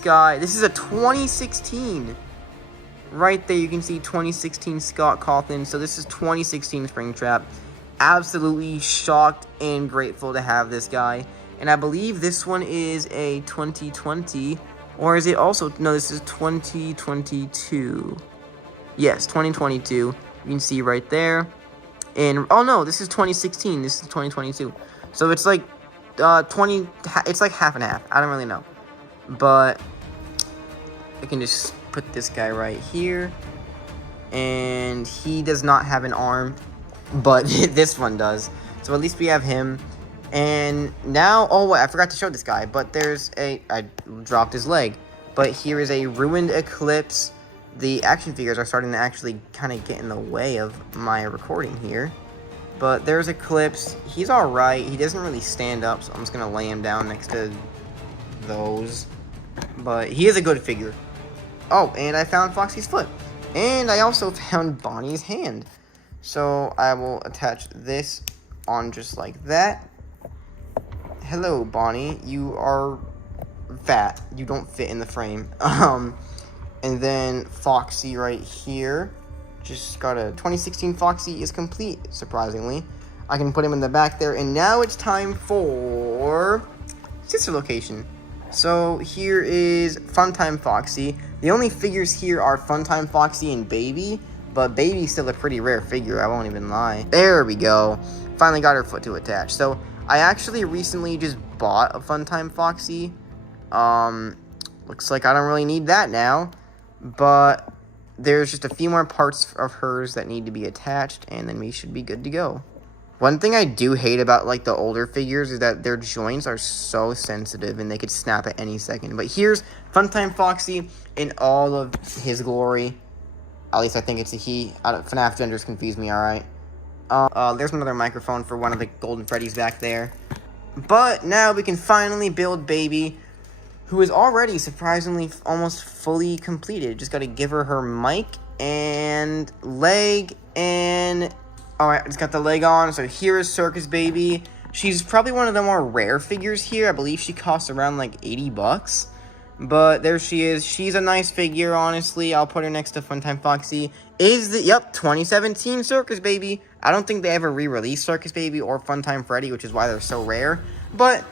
is a 2016. Right there, you can see 2016 Scott Cawthon. So this is 2016 Springtrap. Absolutely shocked and grateful to have this guy. And I believe this one is a 2020. Or is it also... No, this is 2022. Yes, 2022. You can see right there. And... Oh, no, this is 2016. This is 2022. So it's like 20... It's like half and half. I don't really know. But I can just put this guy right here. And he does not have an arm. But this one does. So at least we have him. And now, oh wait, I forgot to show this guy, but there's I dropped his leg. But here is a ruined Eclipse. The action figures are starting to actually kind of get in the way of my recording here. But there's Eclipse. He's alright. He doesn't really stand up, so I'm just going to lay him down next to those. But he is a good figure. Oh, and I found Foxy's foot. And I also found Bonnie's hand. So I will attach this on just like that. Hello, Bonnie. You are fat. You don't fit in the frame. And then Foxy right here. Just got a 2016 Foxy is complete, surprisingly. I can put him in the back there. And now it's time for sister location. So here is Funtime Foxy. The only figures here are Funtime Foxy and Baby. But Baby's still a pretty rare figure, I won't even lie. There we go. Finally got her foot to attach. So I actually recently just bought a Funtime Foxy. Looks like I don't really need that now. But there's just a few more parts of hers that need to be attached, and then we should be good to go. One thing I do hate about, like, the older figures is that their joints are so sensitive, and they could snap at any second. But here's Funtime Foxy in all of his glory. At least I think it's a he. FNAF genders confuse me, alright? There's another microphone for one of the golden Freddys back there. But now we can finally build Baby, who is already surprisingly almost fully completed. Just gotta give her her mic and leg and... Alright, just got the leg on. So here is Circus Baby. She's probably one of the more rare figures here. I believe she costs around like 80 bucks. But there she is. She's a nice figure, honestly. I'll put her next to Funtime Foxy. Yep, 2017 Circus Baby. I don't think they ever re-released Circus Baby or Funtime Freddy, which is why they're so rare. But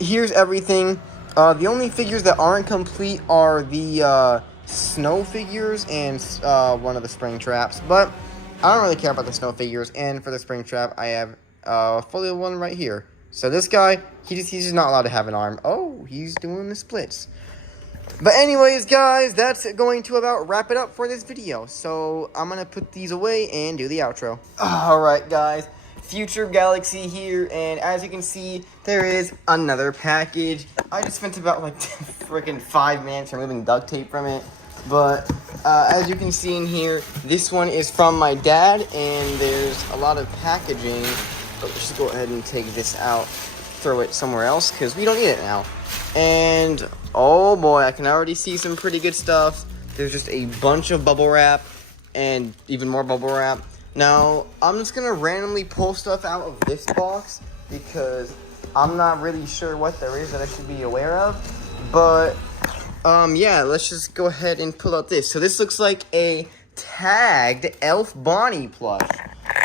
here's everything. The only figures that aren't complete are the snow figures and one of the Springtraps. But I don't really care about the snow figures. And for the Springtrap, I have fully one right here. So this guy, he's just not allowed to have an arm. Oh, he's doing the splits. But anyways, guys, that's going to about wrap it up for this video. So I'm going to put these away and do the outro. Alright, guys. Future Galaxy here. And as you can see, there is another package. I just spent about like freaking 5 minutes removing duct tape from it. But as you can see in here, this one is from my dad. And there's a lot of packaging. But let's just go ahead and take this out. Throw it somewhere else because we don't need it now. And oh boy, I can already see some pretty good stuff. There's just a bunch of bubble wrap and even more bubble wrap. Now, I'm just gonna randomly pull stuff out of this box because I'm not really sure what there is that I should be aware of. But yeah, let's just go ahead and pull out this. So this looks like a tagged Elf Bonnie plush.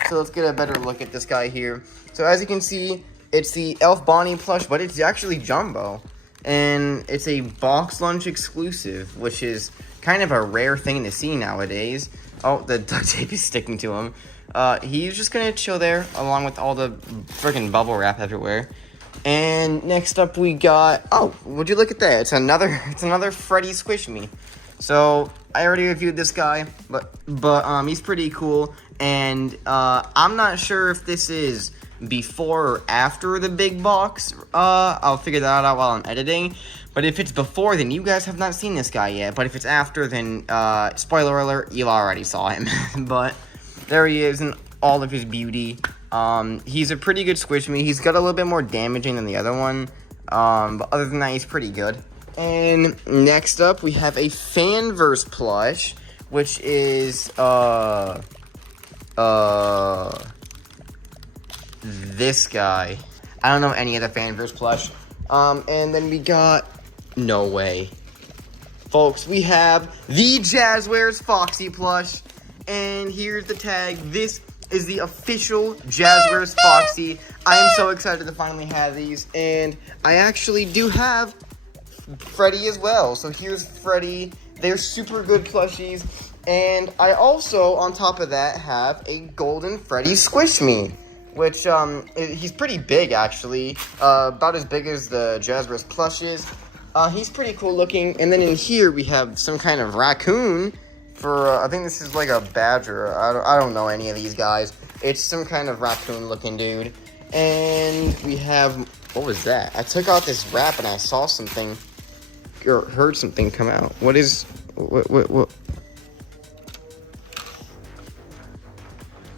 So let's get a better look at this guy here. So as you can see, it's the Elf Bonnie plush, but it's actually jumbo. And it's a box lunch exclusive, which is kind of a rare thing to see nowadays. Oh, the duct tape is sticking to him. He's just gonna chill there, along with all the freaking bubble wrap everywhere. And next up we got, oh, would you look at that? It's another Freddy Squish Me. So I already reviewed this guy, but he's pretty cool. And I'm not sure if this is before or after the big box. I'll figure that out while I'm editing. But if it's before, then you guys have not seen this guy yet. But if it's after, then spoiler alert, you already saw him. But there he is in all of his beauty. He's a pretty good Squish Me. He's got a little bit more damaging than the other one. But other than that, he's pretty good. And next up, we have a Fanverse plush, which is this guy. I don't know any other Fanverse plush. And then we got, no way. Folks, we have the Jazwares Foxy plush. And here's the tag. This is the official Jazwares Foxy. I am so excited to finally have these. And I actually do have Freddy as well. So here's Freddy. They're super good plushies. And I also, on top of that, have a golden Freddy Squish Me. Which, he's pretty big, actually. About as big as the Jazwares plushes. He's pretty cool looking. And then in here, we have some kind of raccoon for, I think this is like a badger. I don't know any of these guys. It's some kind of raccoon looking dude. And we have, what was that? I took out this wrap and I saw something, or heard something come out. What?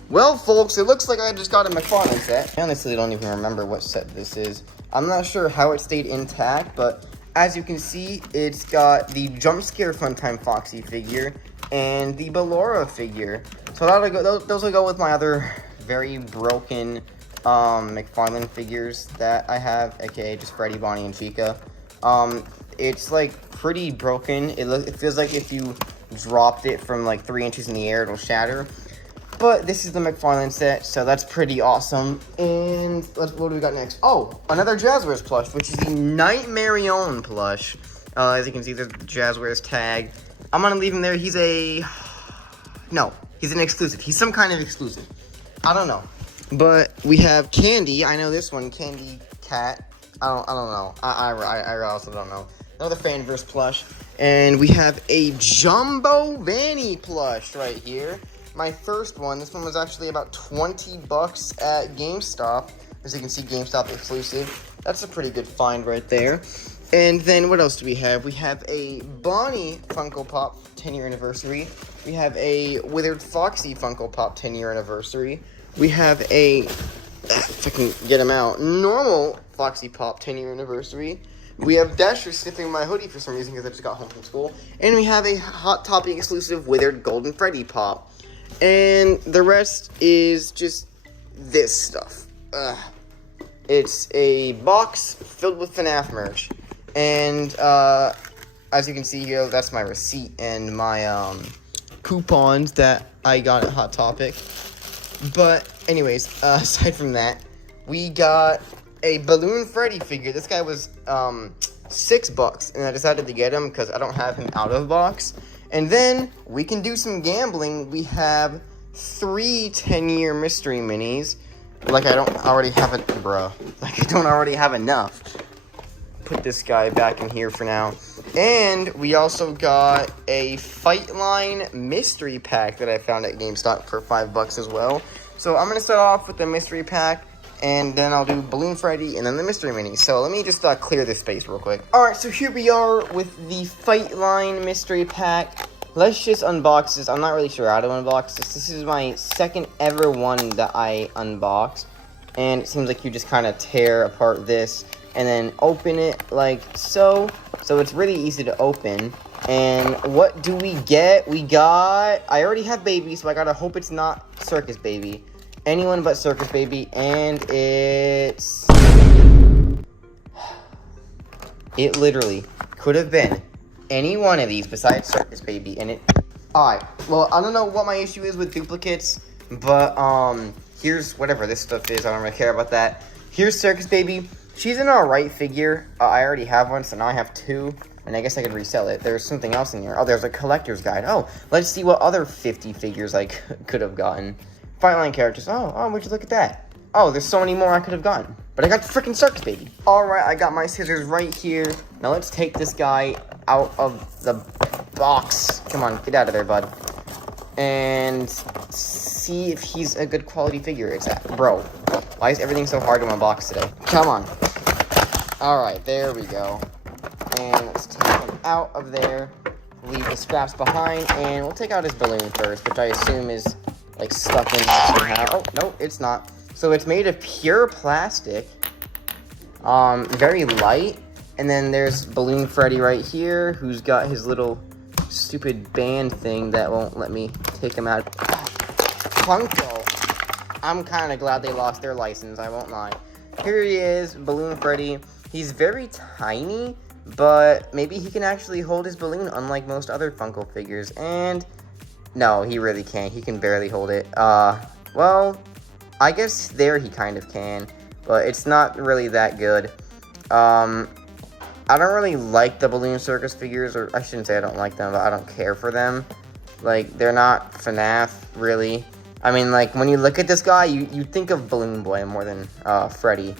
Well, folks, it looks like I just got a McFarlane set. I honestly don't even remember what set this is. I'm not sure how it stayed intact, but as you can see, it's got the Jump Scare Funtime Foxy figure and the Ballora figure. So that'll go, those will go with my other very broken McFarlane figures that I have, aka just Freddy, Bonnie, and Chica. It's like pretty broken. It feels like if you dropped it from like 3 inches in the air, it'll shatter. But this is the McFarlane set, so that's pretty awesome. And what do we got next? Oh, another Jazwares plush, which is the Nightmarion plush. As you can see, there's the Jazwares tag. I'm gonna leave him there. He's no, he's an exclusive. He's some kind of exclusive. I don't know. But we have Candy. I know this one, Candy Cat. I don't know. I also don't know. Another Fanverse plush. And we have a Jumbo Vanny plush right here. My first one, this one was actually about 20 bucks at GameStop. As you can see, GameStop exclusive. That's a pretty good find right there. And then what else do we have? We have a Bonnie Funko Pop 10-year anniversary. We have a Withered Foxy Funko Pop 10-year anniversary. We have a, if I can get him out, normal Foxy Pop 10-year anniversary. We have Dasher sniffing my hoodie for some reason because I just got home from school. And we have a Hot Topic exclusive Withered Golden Freddy Pop. And the rest is just this stuff. It's a box filled with FnaF merch. And as you can see here, that's my receipt and my coupons that I got at Hot Topic. But anyways, aside from that, we got a Balloon Freddy figure. This guy was $6, and I decided to get him because I don't have him out of box. And then we can do some gambling. We have 3 10-year mystery minis. Like I don't already have it, bruh. Like I don't already have enough. Put this guy back in here for now. And we also got a Fight Line mystery pack that I found at GameStop for $5 as well. So I'm gonna start off with the mystery pack, and then I'll do Balloon Freddy and then the mystery mini. So let me just clear this space real quick. Alright, so here we are with the Fight Line mystery pack. Let's just unbox this. I'm not really sure how to unbox this. This is my second ever one that I unboxed. And it seems like you just kind of tear apart this and then open it like so. So it's really easy to open. And what do we get? We got, I already have Baby, so I gotta hope it's not Circus Baby. Anyone but Circus Baby. And it's, it literally could have been any one of these besides Circus Baby. And it, alright, well, I don't know what my issue is with duplicates, but here's whatever this stuff is. I don't really care about that. Here's Circus Baby. She's an alright figure. I already have one, so now I have 2, and I guess I could resell it. There's something else in here. Oh, there's a collector's guide. Oh, let's see what other 50 figures I could have gotten. Fightline characters. Oh, would you look at that? Oh, there's so many more I could have gotten. But I got the freaking Circus Baby. Alright, I got my scissors right here. Now let's take this guy out of the box. Come on, get out of there, bud. And see if he's a good quality figure. It's that. Bro, why is everything so hard to unbox today? Come on. Alright, there we go. And let's take him out of there. Leave the scraps behind. And we'll take out his balloon first, which I assume is like stuck in there somehow. Oh, no, it's not. So it's made of pure plastic. Very light. And then there's Balloon Freddy right here, who's got his little stupid band thing that won't let me take him out. Funko. I'm kind of glad they lost their license, I won't lie. Here he is, Balloon Freddy. He's very tiny, but maybe he can actually hold his balloon, unlike most other Funko figures. And no, he really can't. He can barely hold it. Well, I guess there he kind of can, but it's not really that good. I don't really like the Balloon Circus figures, or I shouldn't say I don't like them, but I don't care for them. Like, they're not FnaF, really. I mean, like, when you look at this guy, you think of Balloon Boy more than Freddy.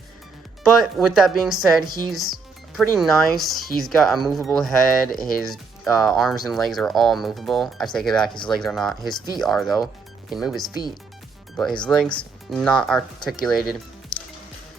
But with that being said, he's pretty nice. He's got a movable head. His arms and legs are all movable. I take it back, his legs are not. His feet are, though. He can move his feet, but his legs, not articulated.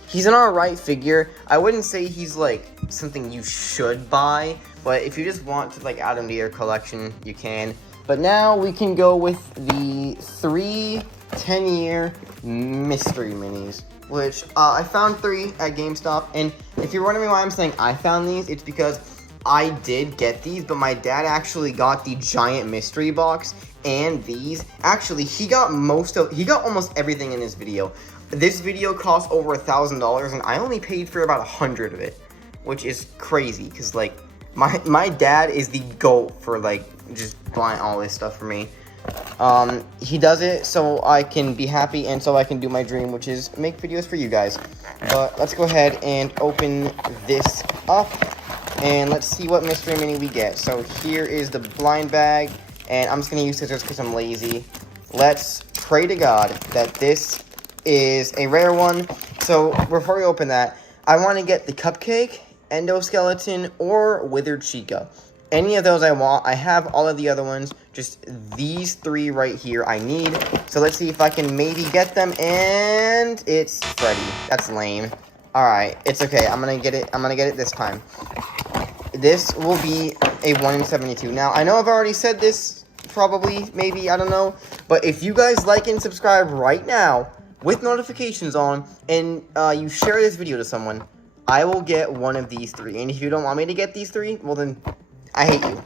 He's an alright figure. I wouldn't say he's, like, something you should buy, but if you just want to, like, add him to your collection, you can. But now we can go with the 3 10-year mystery minis, which I found 3 at GameStop. And if you're wondering why I'm saying I found these, it's because I did get these, but my dad actually got the giant mystery box and these. Actually, he got almost everything in this video. This video cost over $1,000, and I only paid for about 100 of it, which is crazy, because, like, my dad is the GOAT for, like, just buying all this stuff for me. He does it so I can be happy and so I can do my dream, which is make videos for you guys. But let's go ahead and open this up, and let's see what mystery mini we get. So here is the blind bag, and I'm just going to use scissors because I'm lazy. Let's pray to God that this is a rare one. So before we open that, I want to get the Cupcake, Endoskeleton, or Withered Chica. Any of those I want. I have all of the other ones. Just these 3 right here I need. So let's see if I can maybe get them. And it's Freddy. That's lame. Alright, it's okay. I'm gonna get it. I'm gonna get it this time. This will be a 1 in 72. Now, I know I've already said this, probably, maybe, I don't know. But if you guys like and subscribe right now, with notifications on, and you share this video to someone, I will get one of these 3. And if you don't want me to get these 3, well then, I hate you.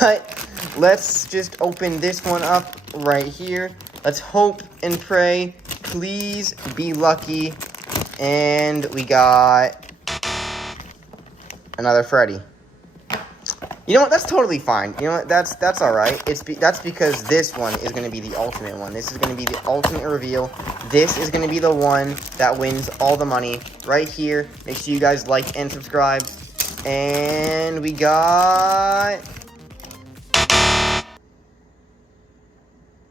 But let's just open this one up right here. Let's hope and pray. Please be lucky. And we got another Freddy. You know what? That's totally fine. You know what? That's all right. That's because this one is going to be the ultimate one. This is going to be the ultimate reveal. This is going to be the one that wins all the money right here. Make sure you guys like and subscribe. And we got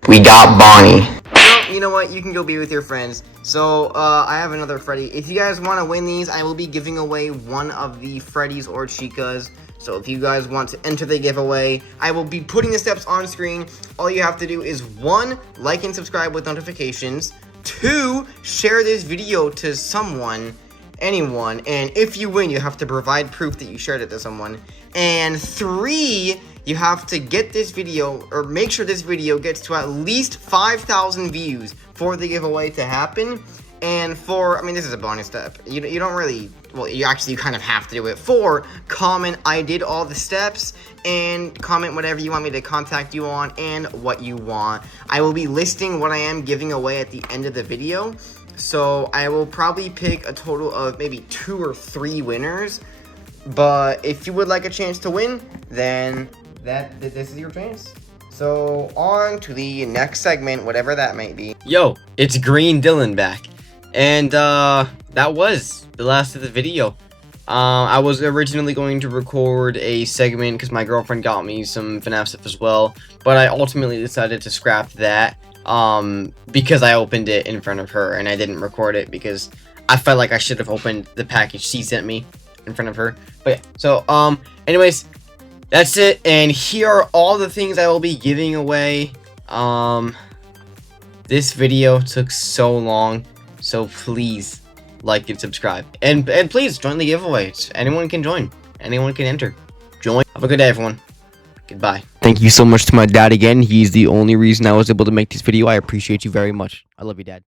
Bonnie. Well, you know what? You can go be with your friends. So, I have another Freddy. If you guys want to win these, I will be giving away one of the Freddys or Chicas. So if you guys want to enter the giveaway, I will be putting the steps on screen. All you have to do is 1, like and subscribe with notifications. 2, share this video to someone, anyone. And if you win, you have to provide proof that you shared it to someone. And 3, you have to get this video, or make sure this video gets to at least 5,000 views for the giveaway to happen. And for, I mean, this is a bonus step. You don't really, well, you kind of have to do it. 4, comment I did all the steps, and comment whatever you want me to contact you on and what you want. I will be listing what I am giving away at the end of the video. So I will probably pick a total of maybe 2 or 3 winners. But if you would like a chance to win, then this is your chance. So on to the next segment, whatever that might be. Yo, it's Green Dylan back. And that was the last of the video. I was originally going to record a segment because my girlfriend got me some FNAF stuff as well, but I ultimately decided to scrap that because I opened it in front of her and I didn't record it because I felt like I should have opened the package she sent me in front of her. But yeah, so anyways, that's it, and here are all the things I will be giving away. This video took so long. So please like and subscribe, and please join the giveaway. Anyone can join, anyone can enter. Join. Have a good day, everyone. Goodbye. Thank you so much to my dad again. He's the only reason I was able to make this video. I appreciate you very much. I love you, Dad.